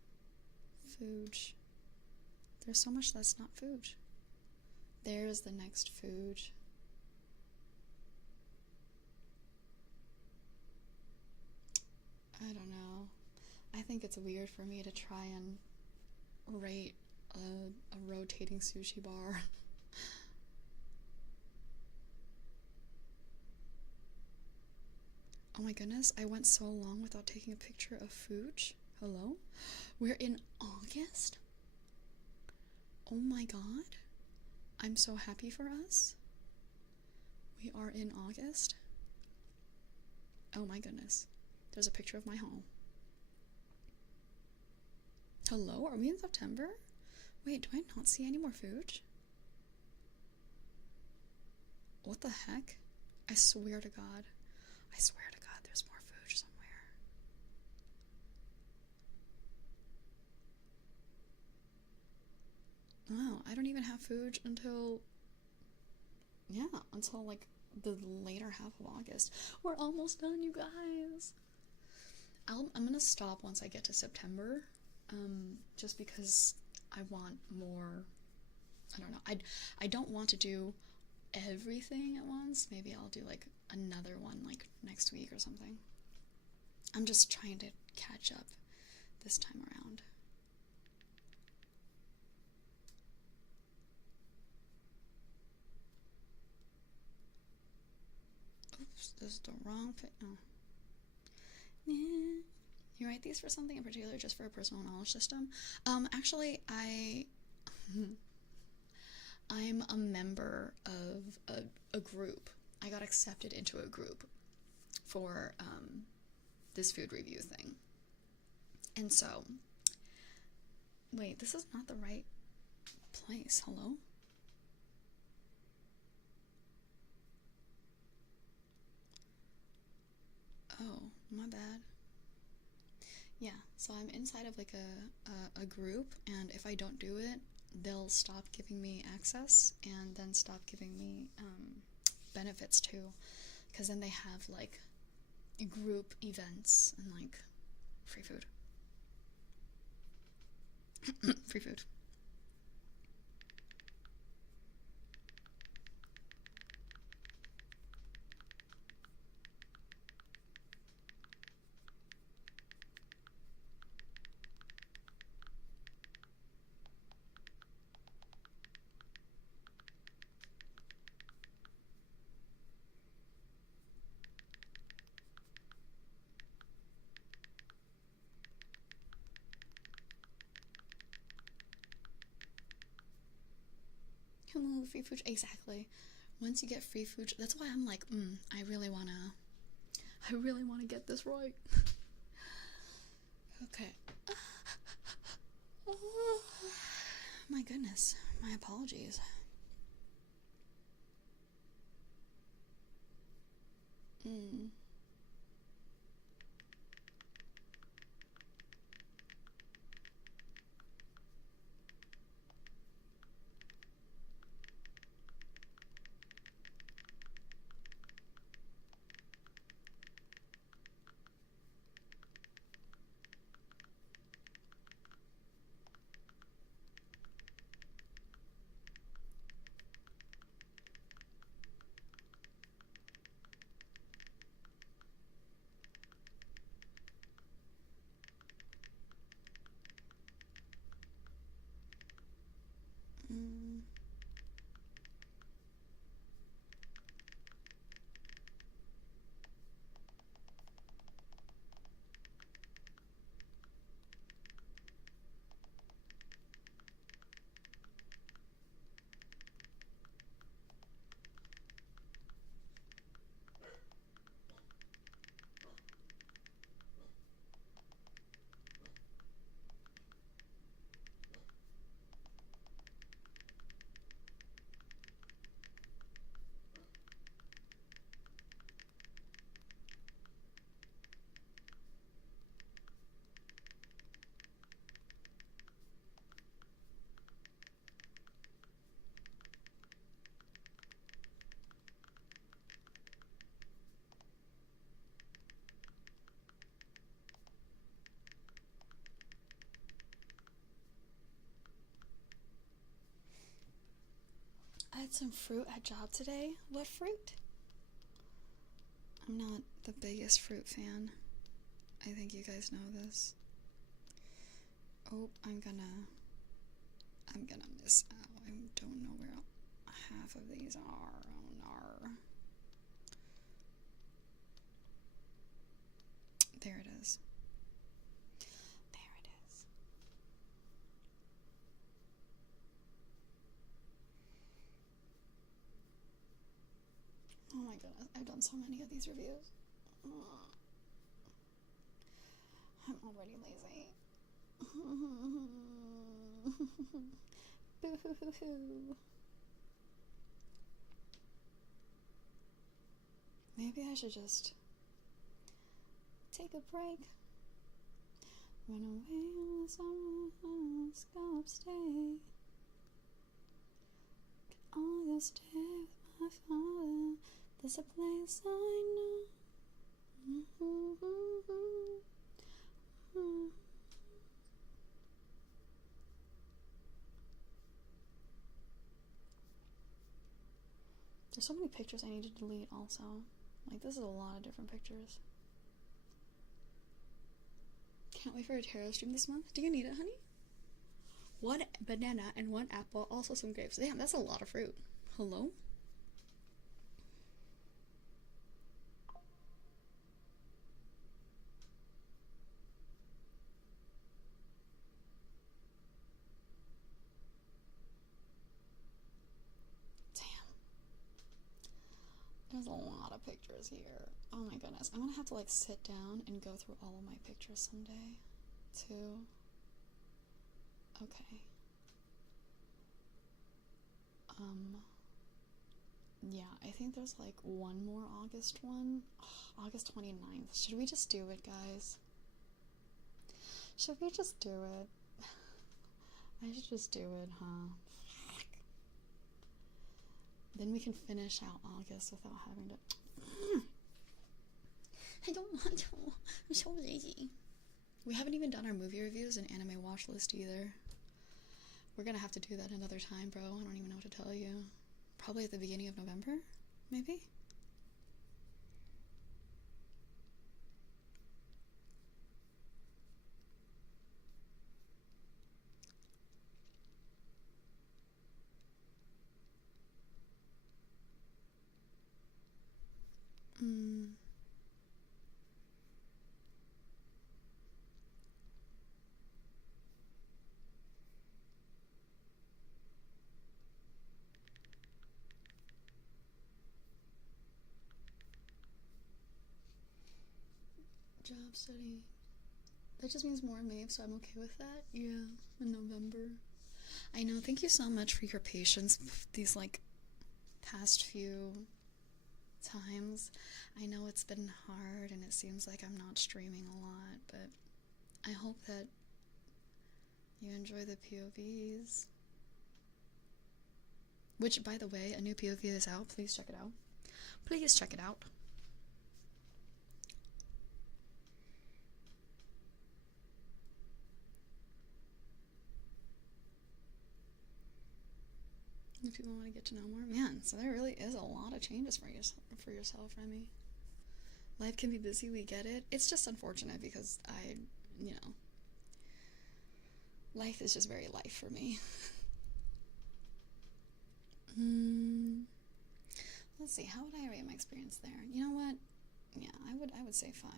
food? There's so much that's not food. There's the next food. I don't know. I think it's weird for me to try and rate a rotating sushi bar. Oh my goodness, I went so long without taking a picture of food. Hello? We're in August? Oh my god. I'm so happy for us. We are in August. Oh my goodness. There's a picture of my home. Hello? Are we in September? Wait, do I not see any more food? What the heck? I swear to God. I swear to God there's more food somewhere. Wow, I don't even have food until like the later half of August. We're almost done, you guys. I'm gonna stop once I get to September, just because I want more. I don't know. I don't want to do everything at once. Maybe I'll do like another one like next week or something. I'm just trying to catch up this time around. Oops, this is the wrong fit. Oh. Yeah. You write these for something in particular, just for a personal knowledge system? Actually, I'm a member of a group. I got accepted into a group for this food review thing. And so, wait, this is not the right place. Hello? Oh, my bad. Yeah, so I'm inside of like a group, and if I don't do it, they'll stop giving me access and then stop giving me benefits too, because then they have like group events and like free food. Free food. Hello, free food. Exactly. Once you get free food, that's why I'm like, I really wanna get this right. Okay. My goodness. My apologies. had some fruit at job today. What fruit? I'm not the biggest fruit fan. I think you guys know this. Oh, I'm gonna miss out. I don't know where half of these are. Oh no. There it is. There it is. Oh my goodness, I've done so many of these reviews. I'm already lazy. Boo-hoo-hoo-hoo. Maybe I should just take a break. Run away on the summer house, go upstate. Get all your stay with my father. There's a place I know. There's so many pictures I need to delete also. Like, this is a lot of different pictures. Can't wait for a tarot stream this month. Do you need it, honey? 1 banana and 1 apple, also some grapes. Damn, that's a lot of fruit. Hello? There's a lot of pictures here. Oh my goodness. I'm gonna have to like sit down and go through all of my pictures someday, too. Okay. Yeah, I think there's like one more August one. Oh, August 29th. Should we just do it, guys? Should we just do it? I should just do it, huh? Then we can finish out August without having to... I don't want to. I'm so lazy. We haven't even done our movie reviews and anime watch list either. We're gonna have to do that another time, bro. I don't even know what to tell you. Probably at the beginning of November, maybe? Job study. That just means more Maeve, so I'm okay with that. Yeah, in November. I know, thank you so much for your patience these, like, past few times. I know it's been hard and it seems like I'm not streaming a lot, but I hope that you enjoy the POVs. Which, by the way, a new POV is out. Please check it out. Please check it out. If people want to get to know more, man. So there really is a lot of changes for yourself, Remy. Life can be busy. We get it. It's just unfortunate because life is just very life for me. Let's see. How would I rate my experience there? You know what? Yeah, I would say 5.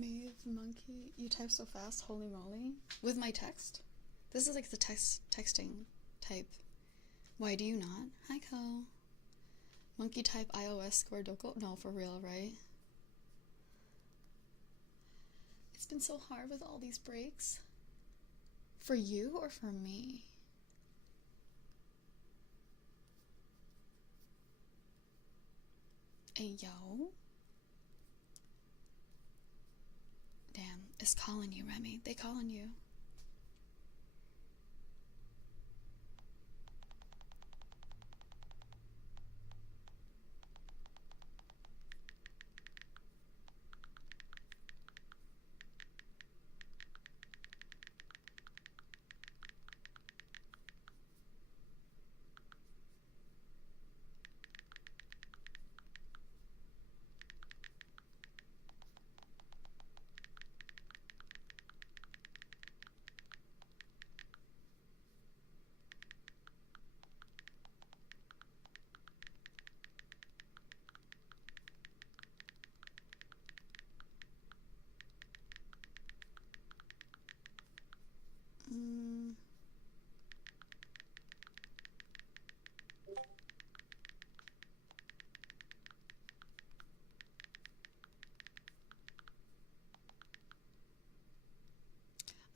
Maeve Monkey, you type so fast, holy moly. With my text? This is like the texting type. Why do you not? Hi, Ko. Monkey type iOS square doko. No, for real, right? It's been so hard with all these breaks. For you or for me? Hey, yo. Damn, it's calling you, Remy. They calling you.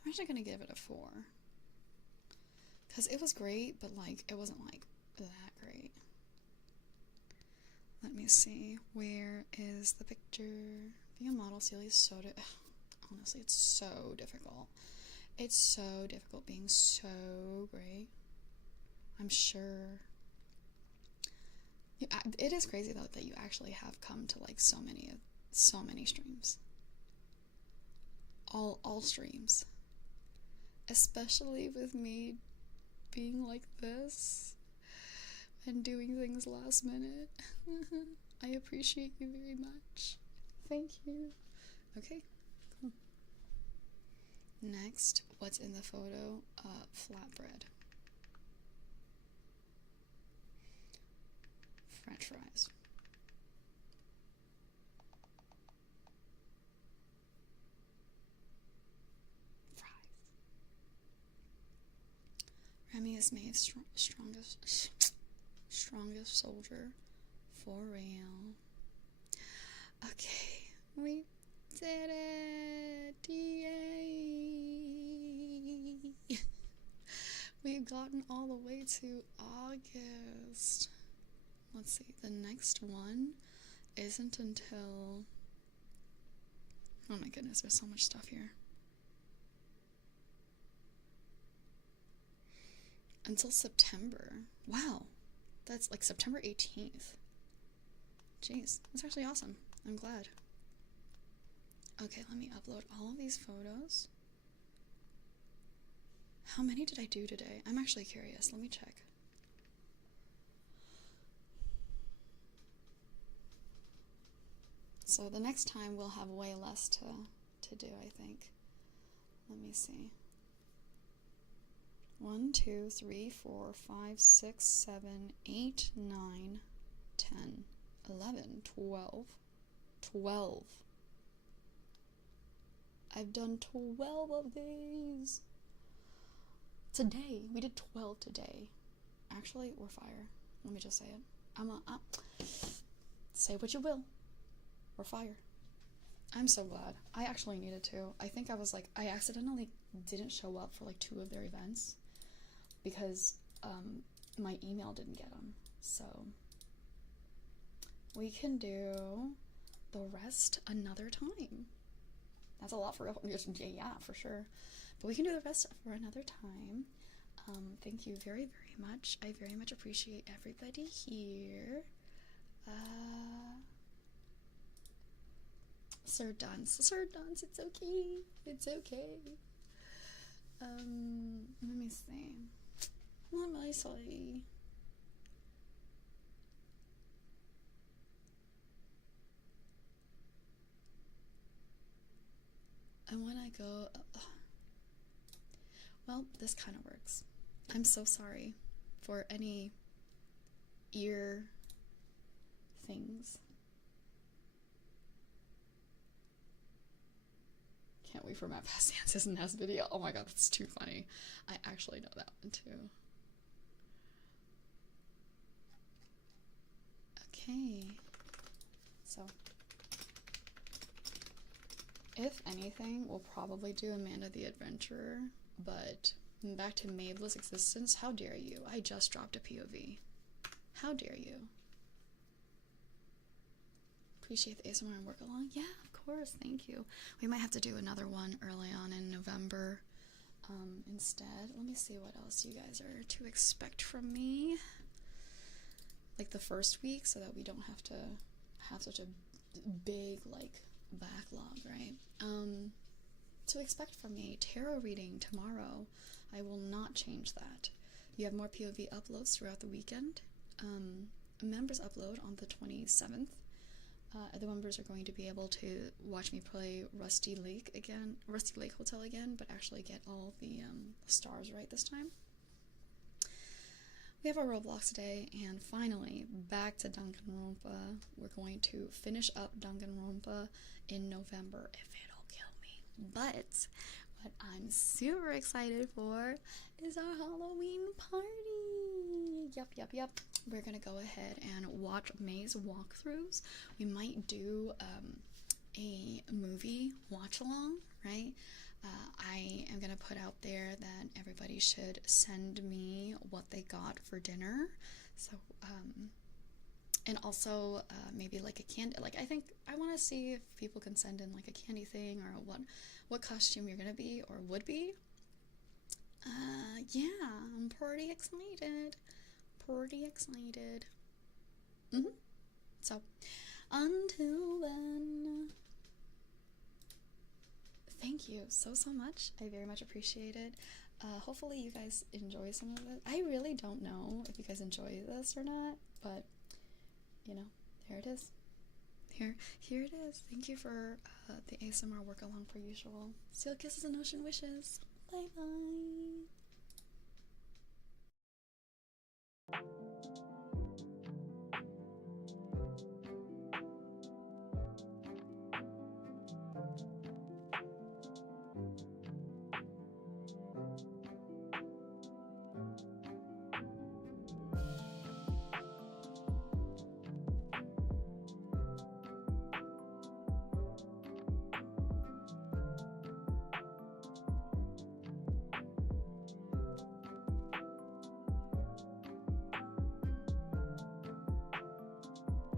I'm actually gonna give it a 4. Because it was great, but like, it wasn't like that great. Let me see. Where is the picture? Being a model, Celia, is so honestly, it's so difficult. It's so difficult being so great. I'm sure. It is crazy though that you actually have come to like so many streams. All streams. Especially with me being like this and doing things last minute. I appreciate you very much. Thank you. Okay, cool. Next, what's in the photo? Flatbread. French fries. Remy is Maeve's strongest soldier. For real. Okay, we did it! Yay! We've gotten all the way to August. Let's see, the next one isn't until... Oh my goodness, there's so much stuff here. Until September. Wow. That's like September 18th. Jeez, that's actually awesome. I'm glad. Okay, let me upload all of these photos. How many did I do today? I'm actually curious. Let me check. So the next time we'll have way less to do, I think. Let me see. 1, 2, 3, 4, 5, 6, 7, 8, 9, 10, 11, 12. 12. I've done 12 of these. Today. We did 12 today. Actually, we're fire. Let me just say it. Say what you will. We're fire. I'm so glad. I actually needed to. I think I was like, I accidentally didn't show up for like 2 of their events because my email didn't get them. So we can do the rest another time. That's a lot for real. Yeah, for sure. But we can do the rest for another time. Thank you very, very much. I very much appreciate everybody here. Sir Dunce, it's okay. It's okay. Let me see. Let me see. And when I go, well, this kind of works. I'm so sorry for any ear things. Can't wait for my past dances Nest video. Oh my god, that's too funny. I actually know that one too. Okay. So, if anything, we'll probably do Amanda the Adventurer, but back to Maeveless existence. How dare you? I just dropped a POV. How dare you? Appreciate the ASMR and work along. Yeah, of course, thank you. We might have to do another one early on in November instead. Let me see what else you guys are to expect from me. Like the first week, so that we don't have to have such a big, like, backlog, right? To expect from me, tarot reading tomorrow. I will not change that. You have more POV uploads throughout the weekend. Members upload on the 27th. The members are going to be able to watch me play Rusty Lake Hotel again, but actually get all the stars right this time. We have our Roblox today, and finally, back to Danganronpa. We're going to finish up Danganronpa in November, if it'll kill me. But what I'm super excited for is our Halloween party. Yep. We're gonna go ahead and watch May's walkthroughs. We might do a movie watch along, right? I am gonna put out there that everybody should send me what they got for dinner. So, and also maybe like a candy. Like, I think I want to see if people can send in like a candy thing, or what costume you're gonna be or would be. Yeah, I'm pretty excited. So, until then, thank you so much. I very much appreciate it. Hopefully you guys enjoy some of it. I really don't know if you guys enjoy this or not, but you know, there it is. Here it is. Thank you for the ASMR work along per usual. Seal kisses and ocean wishes. Bye bye.